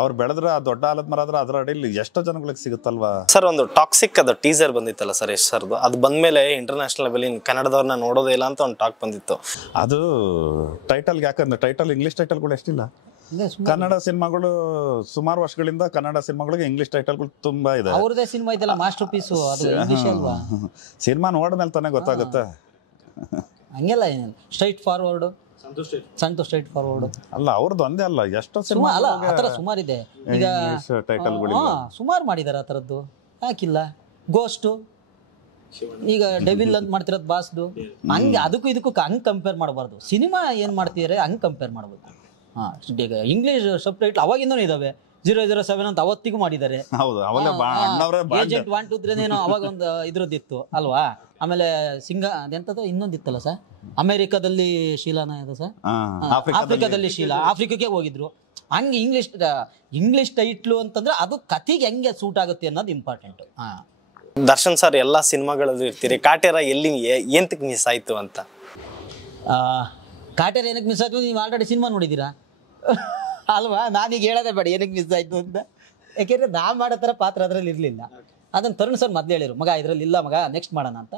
ಅವ್ರು ಬೆಳೆದ್ರೆ ಆ ದೊಡ್ಡ ಆಲದ ಮರ ಆದ್ರೆ ಅದರ ಅಡಿಯಲ್ಲಿ ಎಷ್ಟೋ ಜನಗಳಿಗೆ ಸಿಗುತ್ತಲ್ವಾ. ಸರ್ ಒಂದು ಟಾಕ್ಸಿಕ್ ಅದು ಟೀಸರ್ ಬಂದಿತ್ತಲ್ಲ ಸರ್, ಎಷ್ಟು ಸರ್ದು ಅದು ಬಂದ್ಮೇಲೆ ಇಂಟರ್ನ್ಯಾಷನಲ್ ಲೆವೆಲ್ ಕನ್ನಡದವ್ರನ್ನ ನೋಡೋದೇ ಇಲ್ಲ ಅಂತ ಒಂದು ಟಾಕ್ ಬಂದಿತ್ತು. ಅದು ಟೈಟಲ್ಗೆ, ಯಾಕಂದ್ರೆ ಟೈಟಲ್ ಇಂಗ್ಲೀಷ್ ಟೈಟಲ್ಗಳು ಎಷ್ಟಿಲ್ಲ. ಕನ್ನಡ ಸಿನಿಮಾಗಳು ಸುಮಾರು ವರ್ಷಗಳಿಂದ ಕನ್ನಡ ಸಿನಿಮಾಗಳಿಗೆ ಇಂಗ್ಲಿಷ್ ಟೈಟಲ್ಗಳು ತುಂಬಾ ಇದೆ. ಅವ್ರದೇ ಸಿನಿಮಾ ಇದೆಲ್ಲ ಮಾಸ್ಟರ್ ಪೀಸು, ಅದು ಇಂಗ್ಲಿಷ್ ಅಲ್ವಾ? ಸಿನಿಮಾ ನೋಡ್ಮೇಲೆ ತಾನೇ ಗೊತ್ತಾಗುತ್ತೆ. ಹಂಗೆಲ್ಲ ಏನಿಲ್ಲ, straight forward, Santosh straight forward ಅಲ್ಲ, ಅವ್ರದ್ದು ಒಂದೇ ಅಲ್ಲ, ಎಷ್ಟೋ ಸಿನಿಮಾ ಅಲ್ಲ ಆ ಥರ ಸುಮಾರಿದೆ. ಈಗ ಟೈಟಲ್ಗಳು ಸುಮಾರು ಮಾಡಿದಾರೆ ಆ ಥರದ್ದು, ಯಾಕಿಲ್ಲ? ಗೋಸ್ಟು, ಈಗ ಡೆವಿಲ್ ಅಂತ ಮಾಡ್ತಿರೋದು ಬಾಸ್ದು, ಹಂಗೆ ಅದಕ್ಕೂ ಇದಕ್ಕೂ ಹಂಗೆ ಕಂಪೇರ್ ಮಾಡಬಾರ್ದು. ಸಿನಿಮಾ ಏನು ಮಾಡ್ತಿದ್ದಾರೆ ಹಂಗೆ ಕಂಪೇರ್ ಮಾಡ್ಬೇಕು. ಈಗ ಇಂಗ್ಲೀಷ್ ಸಬ್ ಟೈಟ್ಲ್ ಅವಾಗಿಂದನೂ ಇದಾವೆ. 007 ಅಂತ ಅವತ್ತಿಗೂ ಮಾಡಿದ್ದಾರೆ. ಏಜೆಂಟ್ 1 2 3 ಏನೋ ಅವಾಗ ಒಂದು ಇದ್ರದ್ದಿತ್ತು ಅಲ್ವಾ. ಆಮೇಲೆ ಅದೆಂತದ್ದು ಇನ್ನೊಂದಿತ್ತಲ್ಲ ಸರ್, ಅಮೆರಿಕದಲ್ಲಿ ಶೀಲಾನ ಇದೆ ಸರ್, ಆಫ್ರಿಕಾದಲ್ಲಿ ಶೀಲಾ, ಆಫ್ರಿಕಾಕ್ಕೆ ಹೋಗಿದ್ರು. ಹಂಗೆ ಇಂಗ್ಲಿಷ್ ಟೈಟ್ಲು ಅಂತಂದ್ರೆ ಅದು ಕಥೆಗೆ ಹೆಂಗೆ ಸೂಟ್ ಆಗುತ್ತೆ ಅನ್ನೋದು ಇಂಪಾರ್ಟೆಂಟ್. ದರ್ಶನ್ ಸರ್ ಎಲ್ಲ ಸಿನಿಮಾಗಳಲ್ಲಿ ಇರ್ತೀರಿ, ಕಾಟೇರ ಎಲ್ಲಿ ಎಂತಕ್ಕೆ ಮಿಸ್ ಆಯ್ತು ಅಂತ? ಕಾಟೇರ ಏನಕ್ಕೆ ಮಿಸ್ ಆಯ್ತು? ನೀವು ಆಲ್ರೆಡಿ ಸಿನಿಮಾ ನೋಡಿದ್ದೀರಾ ಅಲ್ವಾ? ನಾನೀಗ ಹೇಳೋದೇ ಬೇಡ ಏನಕ್ಕೆ ಮಿಸ್ ಆಯ್ತು ಅಂತ. ಯಾಕೆಂದ್ರೆ ನಾ ಮಾಡೋ ಥರ ಪಾತ್ರ ಅದರಲ್ಲಿ ಇರಲಿಲ್ಲ. ಅದನ್ನು ತರುಣ್ ಸರ್ ಮೊದಲು ಹೇಳಿರು, ಮಗ ಇದರಲ್ಲಿ ಇಲ್ಲ ಮಗ, ನೆಕ್ಸ್ಟ್ ಮಾಡೋಣ ಅಂತ.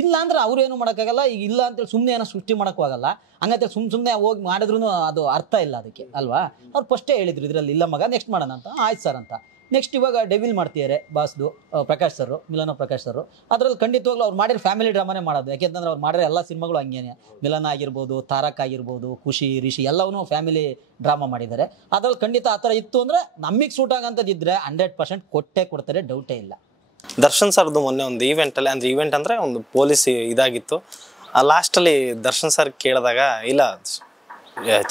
ಇಲ್ಲ ಅಂದ್ರೆ ಅವ್ರು ಏನು ಮಾಡೋಕ್ಕಾಗಲ್ಲ. ಈಗ ಇಲ್ಲ ಅಂತೇಳಿ ಸುಮ್ಮನೆ ಏನೋ ಸೃಷ್ಟಿ ಮಾಡೋಕ್ಕೂ ಆಗಲ್ಲ. ಹಂಗಂತೇಳಿ ಸುಮ್ಮನೆ ಹೋಗಿ ಮಾಡಿದ್ರು ಅದು ಅರ್ಥ ಇಲ್ಲ ಅದಕ್ಕೆ ಅಲ್ವಾ. ಅವ್ರು ಫಸ್ಟೇ ಹೇಳಿದ್ರು ಇದರಲ್ಲಿ ಇಲ್ಲ ಮಗ, ನೆಕ್ಸ್ಟ್ ಮಾಡೋಣ ಅಂತ. ಆಯ್ತು ಸರ್ ಅಂತ. ನೆಕ್ಸ್ಟ್ ಇವಾಗ ಡೆವಿಲ್ ಮಾಡ್ತಿದ್ದಾರೆ ಬಾಸ್ದು, ಪ್ರಕಾಶ್ ಸರ್, ಮಿಲನ ಪ್ರಕಾಶ್ ಸರ್. ಅದರಲ್ಲಿ ಖಂಡಿತವಾಗ್ಲೂ ಅವ್ರು ಮಾಡಿರೋ ಫ್ಯಾಮಿಲಿ ಡ್ರಾಮಾನೇ ಮಾಡೋದು. ಯಾಕೆಂತಂದ್ರೆ ಅವ್ರು ಮಾಡಿರೋ ಎಲ್ಲ ಸಿನಿಮಾಗಳು ಹಂಗೇನೆ. ಮಿಲನ ಆಗಿರ್ಬೋದು, ತಾರಕ್ ಆಗಿರ್ಬೋದು, ಖುಷಿ, ರಿಷಿ ಎಲ್ಲವನ್ನೂ ಫ್ಯಾಮಿಲಿ ಡ್ರಾಮಾ ಮಾಡಿದ್ದಾರೆ. ಅದ್ರಲ್ಲಿ ಖಂಡಿತ ಆ ಥರ ಇತ್ತು ಅಂದರೆ ನಮಗೆ ಸೂಟ್ ಆಗಂಥದ್ದಿದ್ರೆ 100% ಕೊಟ್ಟೇ ಕೊಡ್ತಾರೆ, ಡೌಟೇ ಇಲ್ಲ. ದರ್ಶನ್ ಸರ್ದು ಮೊನ್ನೆ ಒಂದು ಈವೆಂಟಲ್ಲಿ, ಅಂದರೆ ಈವೆಂಟ್ ಅಂದರೆ ಒಂದು ಪೊಲೀಸ್ ಇದಾಗಿತ್ತು. ಲಾಸ್ಟಲ್ಲಿ ದರ್ಶನ್ ಸರ್ ಕೇಳಿದಾಗ, ಇಲ್ಲ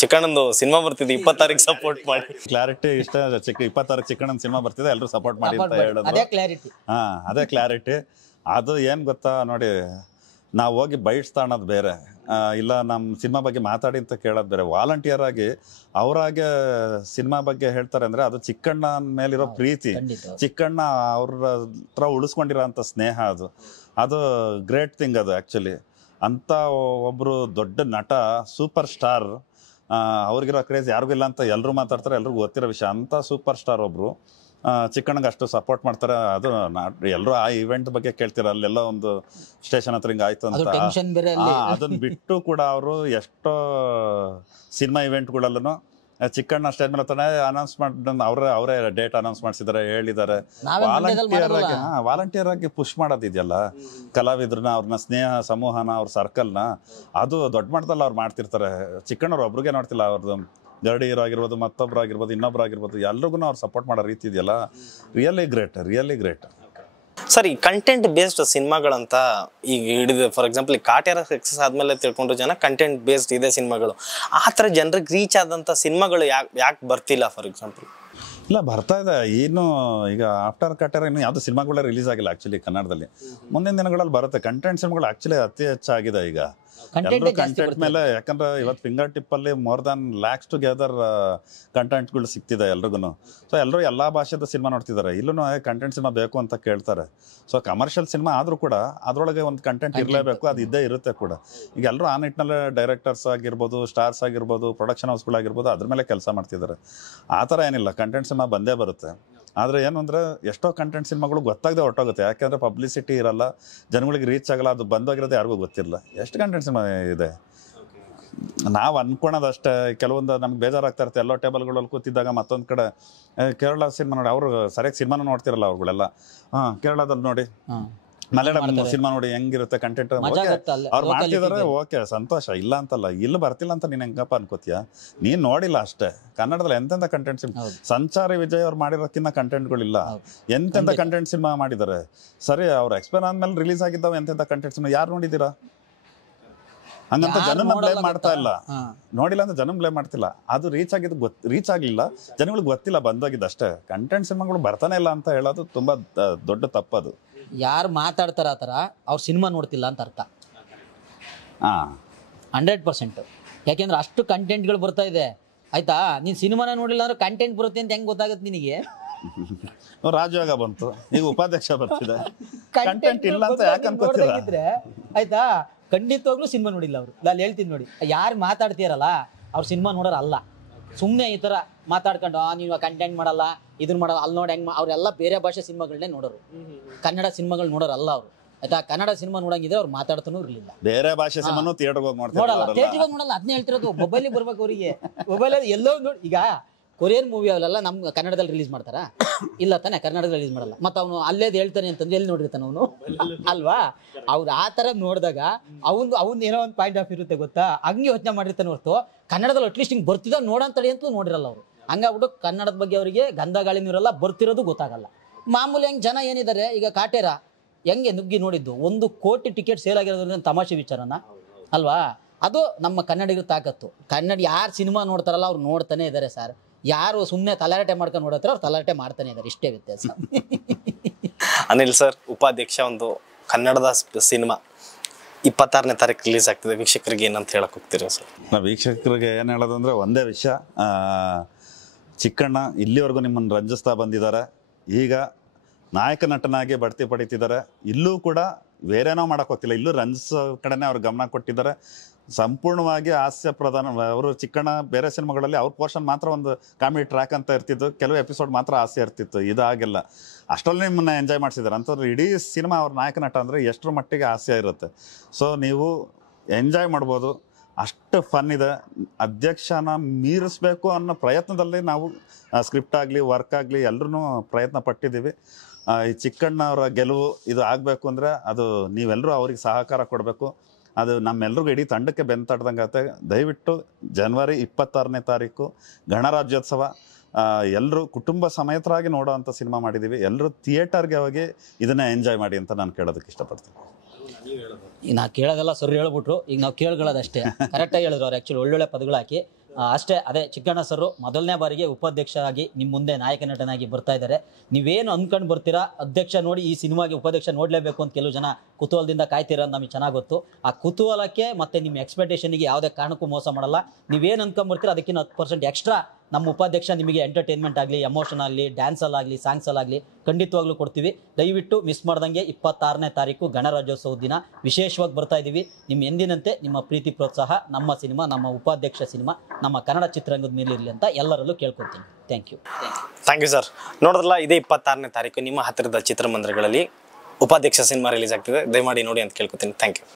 ಚಿಕ್ಕಣ್ಣಂದು ಸಿನಿಮಾ ಬರ್ತಿದೆ 26 ಸಪೋರ್ಟ್ ಮಾಡಿ. ಕ್ಲಾರಿಟಿ ಇಷ್ಟ, 26 ಚಿಕ್ಕಣ್ಣನ ಸಿನಿಮಾ ಬರ್ತಿದೆ, ಎಲ್ಲರೂ ಸಪೋರ್ಟ್ ಮಾಡಿ ಅಂತ ಹೇಳೋದು. ಅದೇ ಕ್ಲಾರಿಟಿ. ಅದೇ ಕ್ಲಾರಿಟಿ. ಅದು ಏನು ಗೊತ್ತಾ ನೋಡಿ, ನಾವು ಹೋಗಿ ಬೈಟ್ಸ್ ತಾಣೋದು ಬೇರೆ, ಇಲ್ಲ ನಮ್ಮ ಸಿನಿಮಾ ಬಗ್ಗೆ ಮಾತಾಡಿ ಅಂತ ಕೇಳೋದು ಬೇರೆ. ವಾಲಂಟಿಯರ್ ಆಗಿ ಅವರಾಗೆ ಸಿನಿಮಾ ಬಗ್ಗೆ ಹೇಳ್ತಾರೆ ಅಂದರೆ ಅದು ಚಿಕ್ಕಣ್ಣ ಮೇಲಿರೋ ಪ್ರೀತಿ, ಚಿಕ್ಕಣ್ಣ ಅವ್ರ ಹತ್ರ ಉಳಿಸ್ಕೊಂಡಿರೋ ಅಂಥ ಸ್ನೇಹ, ಅದು ಗ್ರೇಟ್ ಥಿಂಗ್. ಅದು ಆ್ಯಕ್ಚುಲಿ ಅಂಥ ಒಬ್ಬರು ದೊಡ್ಡ ನಟ, ಸೂಪರ್ ಸ್ಟಾರ್, ಅವ್ರಿಗಿರೋ ಕ್ರೇಜ್ ಯಾರಿಗೂ ಇಲ್ಲ ಅಂತ ಎಲ್ಲರೂ ಮಾತಾಡ್ತಾರೆ, ಎಲ್ರಿಗೂ ಗೊತ್ತಿರೋ ವಿಷಯ. ಅಂಥ ಸೂಪರ್ ಸ್ಟಾರ್ ಒಬ್ಬರು ಚಿಕ್ಕಣ್ಣಗೆ ಅಷ್ಟು ಸಪೋರ್ಟ್ ಮಾಡ್ತಾರೆ. ಅದು ಎಲ್ಲರೂ ಆ ಇವೆಂಟ್ ಬಗ್ಗೆ ಕೇಳ್ತೀರ, ಅಲ್ಲೆಲ್ಲ ಒಂದು ಸ್ಟೇಷನ್ ಹತ್ರ ಹಿಂಗೆ ಆಯ್ತು ಅಂತ. ಅದನ್ನ ಬಿಟ್ಟು ಕೂಡ ಅವರು ಎಷ್ಟೋ ಸಿನಿಮಾ ಇವೆಂಟ್ಗಳಲ್ಲೂ ಚಿಕ್ಕಣ್ಣ ಸ್ಟೇಜ್ ಮೇಲೆ ತಾನೇ ಅನೌನ್ಸ್ ಮಾಡಿ ಅವರೇ ಡೇಟ್ ಅನೌನ್ಸ್ ಮಾಡಿಸಿದ್ದಾರೆ, ಹೇಳಿದ್ದಾರೆ. ವಾಲಂಟಿಯರ್ ಆಗಿ ಪುಷ್ ಮಾಡೋದಿದೆಯಲ್ಲ ಕಲಾವಿದ್ರನ್ನ, ಅವ್ರನ್ನ ಸ್ನೇಹ ಸಮೂಹನ, ಅವ್ರ ಸರ್ಕಲ್ನ, ಅದು ದೊಡ್ಡ ಮಟ್ಟದಲ್ಲಿ ಅವ್ರು ಮಾಡ್ತಿರ್ತಾರೆ. ಚಿಕ್ಕಣ್ಣವ್ರು ಒಬ್ರಿಗೆ ನೋಡ್ತಿಲ್ಲ, ಅವ್ರದ್ದು ಗರಡಿ ಹೀರೋ ಆಗಿರ್ಬೋದು, ಮತ್ತೊಬ್ರು ಆಗಿರ್ಬೋದು, ಇನ್ನೊಬ್ರು ಆಗಿರ್ಬೋದು, ಎಲ್ರಿಗೂ ಅವ್ರು ಸಪೋರ್ಟ್ ಮಾಡೋ ರೀತಿ ಇದೆಯಲ್ಲ, ರಿಯಲಿ ಗ್ರೇಟ್. ಸರ್, ಈ ಕಂಟೆಂಟ್ ಬೇಸ್ಡ್ ಸಿನಿಮಾಗಳಂತ ಈಗ ಹಿಡಿದು, ಫಾರ್ ಎಕ್ಸಾಂಪಲ್ ಈ ಕಾಟೇರ ಸಕ್ಸಸ್ ಆದಮೇಲೆ ತಿಳ್ಕೊಂಡು ಜನ ಕಂಟೆಂಟ್ ಬೇಸ್ಡ್ ಇದೆ ಸಿನಿಮಾಗಳು, ಆ ಥರ ಜನರಿಗೆ ರೀಚ್ ಆದಂಥ ಸಿನಿಮಾಗಳು ಯಾಕೆ ಬರ್ತಿಲ್ಲ? ಫಾರ್ ಎಕ್ಸಾಂಪಲ್ ಇಲ್ಲ, ಬರ್ತಾ ಇದೆ. ಏನು ಈಗ ಆಫ್ಟರ್ ಕಾಟೇರ ಇನ್ನು ಯಾವುದು ಸಿನಿಮಾಗಳೇ ರಿಲೀಸ್ ಆಗಿಲ್ಲ ಆ್ಯಕ್ಚುಲಿ ಕನ್ನಡದಲ್ಲಿ. ಮುಂದಿನ ದಿನಗಳಲ್ಲಿ ಬರುತ್ತೆ ಕಂಟೆಂಟ್ ಸಿನಿಮಾಗಳು. ಆ್ಯಕ್ಚುಲಿ ಅತಿ ಹೆಚ್ಚಾಗಿದೆ ಈಗ ಎಲ್ಲರೂ ಕಂಟೆಂಟ್ ಮೇಲೆ. ಯಾಕಂದ್ರೆ ಇವತ್ತು ಫಿಂಗರ್ ಟಿಪ್ಪಲ್ಲಿ ಮೋರ್ ದ್ಯಾನ್ ಲ್ಯಾಕ್ಸ್ ಟುಗೆದರ್ ಕಂಟೆಂಟ್ಗಳು ಸಿಗ್ತಿದೆ ಎಲ್ರಿಗೂ. ಸೊ ಎಲ್ಲರೂ ಎಲ್ಲ ಭಾಷೆದ ಸಿನಿಮಾ ನೋಡ್ತಿದ್ದಾರೆ. ಇಲ್ಲೂ ಕಂಟೆಂಟ್ ಸಿನಿಮಾ ಬೇಕು ಅಂತ ಕೇಳ್ತಾರೆ. ಸೊ ಕಮರ್ಷಿಯಲ್ ಸಿನಿಮಾ ಆದರೂ ಕೂಡ ಅದರೊಳಗೆ ಒಂದು ಕಂಟೆಂಟ್ ಇರಲೇಬೇಕು, ಅದು ಇದ್ದೇ ಇರುತ್ತೆ ಕೂಡ. ಈಗ ಎಲ್ಲರೂ ಆ ನಿಟ್ಟಿನಲ್ಲಿ ಡೈರೆಕ್ಟರ್ಸ್ ಆಗಿರ್ಬೋದು, ಸ್ಟಾರ್ಸ್ ಆಗಿರ್ಬೋದು, ಪ್ರೊಡಕ್ಷನ್ ಹೌಸ್ಗಳಾಗಿರ್ಬೋದು, ಅದ್ರ ಮೇಲೆ ಕೆಲಸ ಮಾಡ್ತಿದ್ದಾರೆ. ಆ ಥರ ಏನಿಲ್ಲ, ಕಂಟೆಂಟ್ ಸಿನಿಮಾ ಬಂದೇ ಬರುತ್ತೆ. ಆದರೆ ಏನು ಅಂದರೆ ಎಷ್ಟೋ ಕಂಟೆಂಟ್ ಸಿನಿಮಾಗಳು ಗೊತ್ತಾಗದೆ ಹೊರಟೋಗುತ್ತೆ. ಯಾಕೆಂದರೆ ಪಬ್ಲಿಸಿಟಿ ಇರಲ್ಲ, ಜನಗಳಿಗೆ ರೀಚ್ ಆಗಲ್ಲ, ಅದು ಬಂದೋಗಿರೋದು ಯಾರಿಗೂ ಗೊತ್ತಿರಲ್ಲ. ಎಷ್ಟು ಕಂಟೆಂಟ್ ಸಿನಿಮಾ ಇದೆ ನಾವು ಅನ್ಕೊಳೋದಷ್ಟೇ. ಕೆಲವೊಂದು ನಮ್ಗೆ ಬೇಜಾರಾಗ್ತಾ ಇರುತ್ತೆ. ಎಲ್ಲೋ ಟೇಬಲ್ಗಳಲ್ಲಿ ಕೂತಿದ್ದಾಗ ಮತ್ತೊಂದು ಕಡೆ ಕೇರಳ ಸಿನಿಮಾ ನೋಡಿ, ಅವರು ಸರಿಯಾಗಿ ಸಿನಿಮಾನು ನೋಡ್ತಿರಲ್ಲ ಅವ್ರುಗಳೆಲ್ಲ. ಕೇರಳದಲ್ಲಿ ನೋಡಿ, ಮಲಯಾಳಂ ಸಿನಿಮಾ ನೋಡಿ ಹೆಂಗಿರುತ್ತೆ ಕಂಟೆಂಟ್, ಅವ್ರು ಮಾಡ್ತಿದಾರೆ, ಓಕೆ ಸಂತೋಷ, ಇಲ್ಲ ಅಂತಲ್ಲ. ಇಲ್ಲಿ ಬರ್ತಿಲ್ಲ ಅಂತ ನೀನ್ ಹೆಂಗಪ್ಪ ಅನ್ಕೋತೀಯ? ನೀನ್ ನೋಡಿಲ್ಲ ಅಷ್ಟೇ. ಕನ್ನಡದಲ್ಲಿ ಎಂತೆಂಥ ಕಂಟೆಂಟ್ ಸಿನಿಮಾ, ಸಂಚಾರಿ ವಿಜಯ್ ಅವ್ರು ಮಾಡಿರೋಕ್ಕಿಂತ ಕಂಟೆಂಟ್ಗಳಿಲ್ಲ. ಎಂತೆಂಥ ಕಂಟೆಂಟ್ ಸಿನಿಮಾ ಮಾಡಿದ್ದಾರೆ. ಸರಿ, ಅವ್ರು ಎಕ್ಸ್ಪೈರ್ ಆದ್ಮೇಲೆ ರಿಲೀಸ್ ಆಗಿದ್ದಾವೆ ಎಂತೆಂಥ ಕಂಟೆಂಟ್ ಸಿನಿಮಾ, ಯಾರು ನೋಡಿದ್ದೀರಾ? ಹಂಗಂತ ಜನನ ಬ್ಲೇಮ್ ಮಾಡ್ತಾ ಇಲ್ಲ, ನೋಡಿಲ್ಲ ಅಂತ ಜನ ಬ್ಲೇಮ್ ಮಾಡ್ತಿಲ್ಲ. ಅದು ರೀಚ್ ಆಗ್ಲಿಲ್ಲ, ಜನಗಳಿಗೆ ಗೊತ್ತಿಲ್ಲ, ಬಂದೋಗಿದ್ದು ಅಷ್ಟೇ. ಕಂಟೆಂಟ್ ಸಿನಿಮಾಗಳು ಬರ್ತಾನೆ ಇಲ್ಲ ಅಂತ ಹೇಳೋದು ತುಂಬಾ ದೊಡ್ಡ ತಪ್ಪದು. ಯಾರು ಮಾತಾಡ್ತಾರ ಆ ಥರ ಅವ್ರು ಸಿನಿಮಾ ನೋಡ್ತಿಲ್ಲ ಅಂತ ಅರ್ಥ. ಹಾಂ 100%. ಯಾಕೆಂದ್ರೆ ಅಷ್ಟು ಕಂಟೆಂಟ್ಗಳು ಬರ್ತಾ ಇದೆ ಆಯ್ತಾ. ನೀನು ಸಿನಿಮಾನ ನೋಡಿಲ್ಲ ಅಂದ್ರೆ ಕಂಟೆಂಟ್ ಬರುತ್ತೆ ಅಂತ ಹೆಂಗೆ ಗೊತ್ತಾಗುತ್ತೆ ನಿನಗೆ? ರಾಜಯೋಗ ಬಂತು, ಈಗ ಉಪಾಧ್ಯಕ್ಷ ಬರ್ತಿದೆ, ಕಂಟೆಂಟ್ ಇಲ್ಲ ಅಂತ ಯಾಕೆ ಅನ್ಕೋತೀರಾ? ಆಯ್ತಾ, ಖಂಡಿತವಾಗ್ಲೂ ಸಿನಿಮಾ ನೋಡಿಲ್ಲ ಅವರು. ನಾನು ಹೇಳ್ತೀನಿ ನೋಡಿ, ಯಾರು ಮಾತಾಡ್ತೀರಲ್ಲ ಅವ್ರು ಸಿನಿಮಾ ನೋಡೋರು ಅಲ್ಲ. ಸುಮ್ಮನೆ ಈ ಥರ ಮಾತಾಡ್ಕೊಂಡು ನೀವು ಕಂಟೆಂಟ್ ಮಾಡಲ್ಲ ಇದನ್ನ ಮಾಡಲ್ಲ ಅಲ್ಲಿ ನೋಡಿ ಹೆಂಗೆ ಅವರೆಲ್ಲ ಬೇರೆ ಭಾಷೆ ಸಿನಿಮಾಗಳನ್ನೇ ನೋಡೋರು, ಕನ್ನಡ ಸಿನಿಮಾಗಳು ನೋಡೋರು ಅಲ್ಲ ಅವರು. ಆಯ್ತಾ, ಕನ್ನಡ ಸಿನಿಮಾ ನೋಡಂಗಿದ್ರೆ ಅವ್ರು ಮಾತಾಡ್ತಾನೂ ಇರಲಿಲ್ಲ. ಬೇರೆ ಭಾಷೆ ಸಿನಿಮಾನು ಥಿಯೇಟರ್ಗೆ ಹೋಗಿ ನೋಡಲ್ಲ, ಥಿಯೇಟರ್ಗೆ ಹೋಗಿ ನೋಡಲ್ಲ. ಅದನ್ನೇ ಹೇಳ್ತಿರೋದು, ಮೊಬೈಲಿಗೆ ಬರ್ಬೇಕು ಅವರಿಗೆ. ಮೊಬೈಲಲ್ಲಿ ಎಲ್ಲೋ ನೋಡಿ, ಈಗ ಕೊರಿಯನ್ ಮೂವಿ ಅವೆಲ್ಲ ನಮ್ಮ ಕನ್ನಡದಲ್ಲಿ ರಿಲೀಸ್ ಮಾಡ್ತಾರಾ? ಇಲ್ಲ ತಾನೆ, ಕನ್ನಡದಲ್ಲಿ ರಿಲೀಸ್ ಮಾಡಲ್ಲ. ಮತ್ತು ಅವನು ಅಲ್ಲೇದು ಹೇಳ್ತಾನೆ ಅಂತಂದ್ರೆ ಎಲ್ಲಿ ನೋಡಿರ್ತಾನೆ ಅವನು ಅಲ್ವಾ? ಅವ್ರು ಆ ಥರ ನೋಡಿದಾಗ ಅವ್ನು ಏನೋ ಒಂದು ಪಾಯಿಂಟ್ ಆಫ್ ಇರುತ್ತೆ ಗೊತ್ತಾ, ಹಂಗೆ ಯೋಚನೆ ಮಾಡಿರ್ತಾನೆ ಹೊರತು ಕನ್ನಡದಲ್ಲಿ ಅಟ್ಲೀಸ್ಟ್ ಹಿಂಗೆ ಬರ್ತಿದ್ದ ನೋಡಂತಡಿ ಅಂತಲೂ ನೋಡಿರಲ್ಲ ಅವರು. ಹಂಗಾಗ್ಬಿಟ್ಟು ಕನ್ನಡದ ಬಗ್ಗೆ ಅವರಿಗೆ ಗಂಧ ಗಾಳಿ ನೀರೆಲ್ಲ ಬರ್ತಿರೋದು ಗೊತ್ತಾಗಲ್ಲ. ಮಾಮೂಲಿ ಹೆಂಗೆ ಜನ ಏನಿದ್ದಾರೆ ಈಗ ಕಾಟೇರ ಹೆಂಗೆ ನುಗ್ಗಿ ನೋಡಿದ್ದು, 1 ಕೋಟಿ ಟಿಕೆಟ್ ಸೇಲ್ ಆಗಿರೋದ್ರಿಂದ ತಮಾಷೆ ವಿಚಾರನ ಅಲ್ವಾ? ಅದು ನಮ್ಮ ಕನ್ನಡಿಗರ ತಾಕತ್ತು. ಕನ್ನಡ ಯಾರು ಸಿನಿಮಾ ನೋಡ್ತಾರಲ್ಲ ಅವ್ರು ನೋಡ್ತಾನೆ ಇದ್ದಾರೆ ಸರ್. ಯಾರು ಸುಮ್ಮನೆ ತಲಾಟೆ ಮಾಡ್ಕೊಂಡು ನೋಡತ್ತಾರೆ ಅವ್ರು ತಲಾಟೆ ಮಾಡ್ತಾನೆ ಇದ್ದಾರೆ, ಇಷ್ಟೇ ವ್ಯತ್ಯಾಸ. ಅನಿಲ್ ಸರ್, ಉಪಾಧ್ಯಕ್ಷ ಒಂದು ಕನ್ನಡದ ಸಿನಿಮಾ 26ನೇ ತಾರೀಕು ರಿಲೀಸ್ ಆಗ್ತಿದೆ. ವೀಕ್ಷಕರಿಗೆ ಏನಂತ ಹೇಳಕ್ ಹೋಗ್ತೀರಾ ಸರ್? ನಾವು ವೀಕ್ಷಕರಿಗೆ ಏನು ಹೇಳೋದಂದ್ರೆ ಒಂದೇ ವಿಷಯ, ಚಿಕ್ಕಣ್ಣ ಇಲ್ಲಿವರೆಗೂ ನಿಮ್ಮನ್ನು ರಂಜಿಸ್ತಾ ಬಂದಿದ್ದಾರೆ. ಈಗ ನಾಯಕ ನಟನಾಗಿ ಬಡ್ತಿ ಪಡಿತಿದ್ದಾರೆ. ಇಲ್ಲೂ ಕೂಡ ಬೇರೇನೋ ಮಾಡೋಕೆ ಹೋಗ್ತಿಲ್ಲ, ಇಲ್ಲೂ ರಂಜಿಸೋ ಕಡೆನೇ ಅವ್ರು ಗಮನ ಕೊಟ್ಟಿದ್ದಾರೆ. ಸಂಪೂರ್ಣವಾಗಿ ಹಾಸ್ಯ ಪ್ರಧಾನ. ಅವರು ಚಿಕ್ಕಣ್ಣ ಬೇರೆ ಸಿನಿಮಾಗಳಲ್ಲಿ ಅವ್ರ ಪೋರ್ಷನ್ ಮಾತ್ರ ಒಂದು ಕಾಮಿಡಿ ಟ್ರ್ಯಾಕ್ ಅಂತ ಇರ್ತಿತ್ತು, ಕೆಲವು ಎಪಿಸೋಡ್ ಮಾತ್ರ ಹಾಸ್ಯ ಇರ್ತಿತ್ತು. ಇದಾಗಿಲ್ಲ, ಅಷ್ಟರಲ್ಲಿ ನಿಮ್ಮನ್ನ ಎಂಜಾಯ್ ಮಾಡಿಸಿದ್ದಾರೆ ಅಂತಂದ್ರೆ ಇಡೀ ಸಿನಿಮಾ ಅವ್ರ ನಾಯಕ ನಟ ಅಂದರೆ ಎಷ್ಟರ ಮಟ್ಟಿಗೆ ಹಾಸ್ಯ ಇರುತ್ತೆ. ಸೊ ನೀವು ಎಂಜಾಯ್ ಮಾಡ್ಬೋದು, ಅಷ್ಟು ಫನ್ ಇದೆ. ಅಧ್ಯಕ್ಷನ ಮೀರಿಸ್ಬೇಕು ಅನ್ನೋ ಪ್ರಯತ್ನದಲ್ಲಿ ನಾವು ಸ್ಕ್ರಿಪ್ಟ್ ಆಗಲಿ ವರ್ಕ್ ಆಗಲಿ ಎಲ್ಲರೂ ಪ್ರಯತ್ನ ಪಟ್ಟಿದ್ದೀವಿ. ಈ ಚಿಕ್ಕಣ್ಣವರ ಗೆಲುವು ಇದು ಆಗಬೇಕು ಅಂದರೆ ಅದು ನೀವೆಲ್ಲರೂ ಅವ್ರಿಗೆ ಸಹಕಾರ ಕೊಡಬೇಕು. ಅದು ನಮ್ಮೆಲ್ರಿಗೂ ಇಡೀ ತಂಡಕ್ಕೆ ಬೆಂತಡ್ದಂಗೆ ಆಗುತ್ತೆ. ದಯವಿಟ್ಟು ಜನವರಿ 26ನೇ ತಾರೀಕು ಗಣರಾಜ್ಯೋತ್ಸವ, ಎಲ್ಲರೂ ಕುಟುಂಬ ಸಮೇತರಾಗಿ ನೋಡೋವಂಥ ಸಿನಿಮಾ ಮಾಡಿದ್ದೀವಿ. ಎಲ್ಲರೂ ಥಿಯೇಟರ್ಗೆ ಹೋಗಿ ಇದನ್ನೇ ಎಂಜಾಯ್ ಮಾಡಿ ಅಂತ ನಾನು ಕೇಳೋದಕ್ಕೆ ಇಷ್ಟಪಡ್ತೀನಿ. ಈಗ ನಾ ಕೇಳೋದೆಲ್ಲ ಸರಿ ಹೇಳ್ಬಿಟ್ರು, ಈಗ ನಾವು ಕೇಳ್ಕೊಳ್ಳೋದಷ್ಟೇ. ಕರೆಕ್ಟಾಗಿ ಹೇಳಿದ್ರು ಅವ್ರು, ಆ್ಯಕ್ಚುಲಿ ಒಳ್ಳೊಳ್ಳೆ ಪದಗಳು ಹಾಕಿ ಅಷ್ಟೇ. ಅದೇ ಚಿಕ್ಕಣ್ಣ ಸರ್ ಮೊದಲನೇ ಬಾರಿಗೆ ಉಪಾಧ್ಯಕ್ಷ ಆಗಿ ನಿಮ್ಮ ಮುಂದೆ ನಾಯಕ ನಟನಾಗಿ ಬರ್ತಾ ಇದ್ದಾರೆ. ನೀವೇನು ಅಂದ್ಕೊಂಡು ಬರ್ತೀರಾ, ಅಧ್ಯಕ್ಷ ನೋಡಿ ಈ ಸಿನಿಮಾಗೆ ಉಪಾಧ್ಯಕ್ಷ ನೋಡಲೇಬೇಕು ಅಂತ ಕೆಲವು ಜನ ಕುತೂಹಲದಿಂದ ಕಾಯ್ತೀರ ಅಂತ ನಮಗೆ ಚೆನ್ನಾಗಿ ಗೊತ್ತು. ಆ ಕುತೂಹಲಕ್ಕೆ ಮತ್ತು ನಿಮ್ಮ ಎಕ್ಸ್ಪೆಕ್ಟೇಷನ್ಗೆ ಯಾವುದೇ ಕಾರಣಕ್ಕೂ ಮೋಸ ಮಾಡಲ್ಲ. ನೀವೇನು ಅಂದ್ಕೊಂಡ್ಬರ್ತೀರ ಅದಕ್ಕಿಂತ 10% ಎಕ್ಸ್ಟ್ರಾ ನಮ್ಮ ಉಪಾಧ್ಯಕ್ಷ ನಿಮಗೆ ಎಂಟರ್ಟೈನ್ಮೆಂಟ್ ಆಗಲಿ, ಎಮೋಷನ್ ಆಗಲಿ, ಡ್ಯಾನ್ಸಲ್ಲಾಗಲಿ, ಸಾಂಗ್ಸಲ್ಲಾಗಲಿ ಖಂಡಿತವಾಗ್ಲೂ ಕೊಡ್ತೀವಿ. ದಯವಿಟ್ಟು ಮಿಸ್ ಮಾಡ್ದಂಗೆ 26ನೇ ತಾರೀಕು ಗಣರಾಜ್ಯೋತ್ಸವ ದಿನ ವಿಶೇಷವಾಗಿ ಬರ್ತಾ ಇದ್ದೀವಿ. ನಿಮ್ಮ ಎಂದಿನಂತೆ ನಿಮ್ಮ ಪ್ರೀತಿ ಪ್ರೋತ್ಸಾಹ ನಮ್ಮ ಸಿನಿಮಾ, ನಮ್ಮ ಉಪಾಧ್ಯಕ್ಷ ಸಿನಿಮಾ, ನಮ್ಮ ಕನ್ನಡ ಚಿತ್ರರಂಗದ ಮೇಲಿರಲಿ ಅಂತ ಎಲ್ಲರಲ್ಲೂ ಕೇಳ್ಕೊತೀನಿ. Thank you sir. ನೋಡಿದ್ರಲ್ಲ, ಇದೇ 26ನೇ ತಾರೀಕು ನಿಮ್ಮ ಹತ್ತಿರದ ಚಿತ್ರಮಂದಿರಗಳಲ್ಲಿ ಉಪಾಧ್ಯಕ್ಷ ಸಿನಿಮಾ ರಿಲೀಸ್ ಆಗ್ತಿದೆ. ದಯಮಾಡಿ ನೋಡಿ ಅಂತ ಕೇಳ್ಕೊತೀನಿ. Thank you.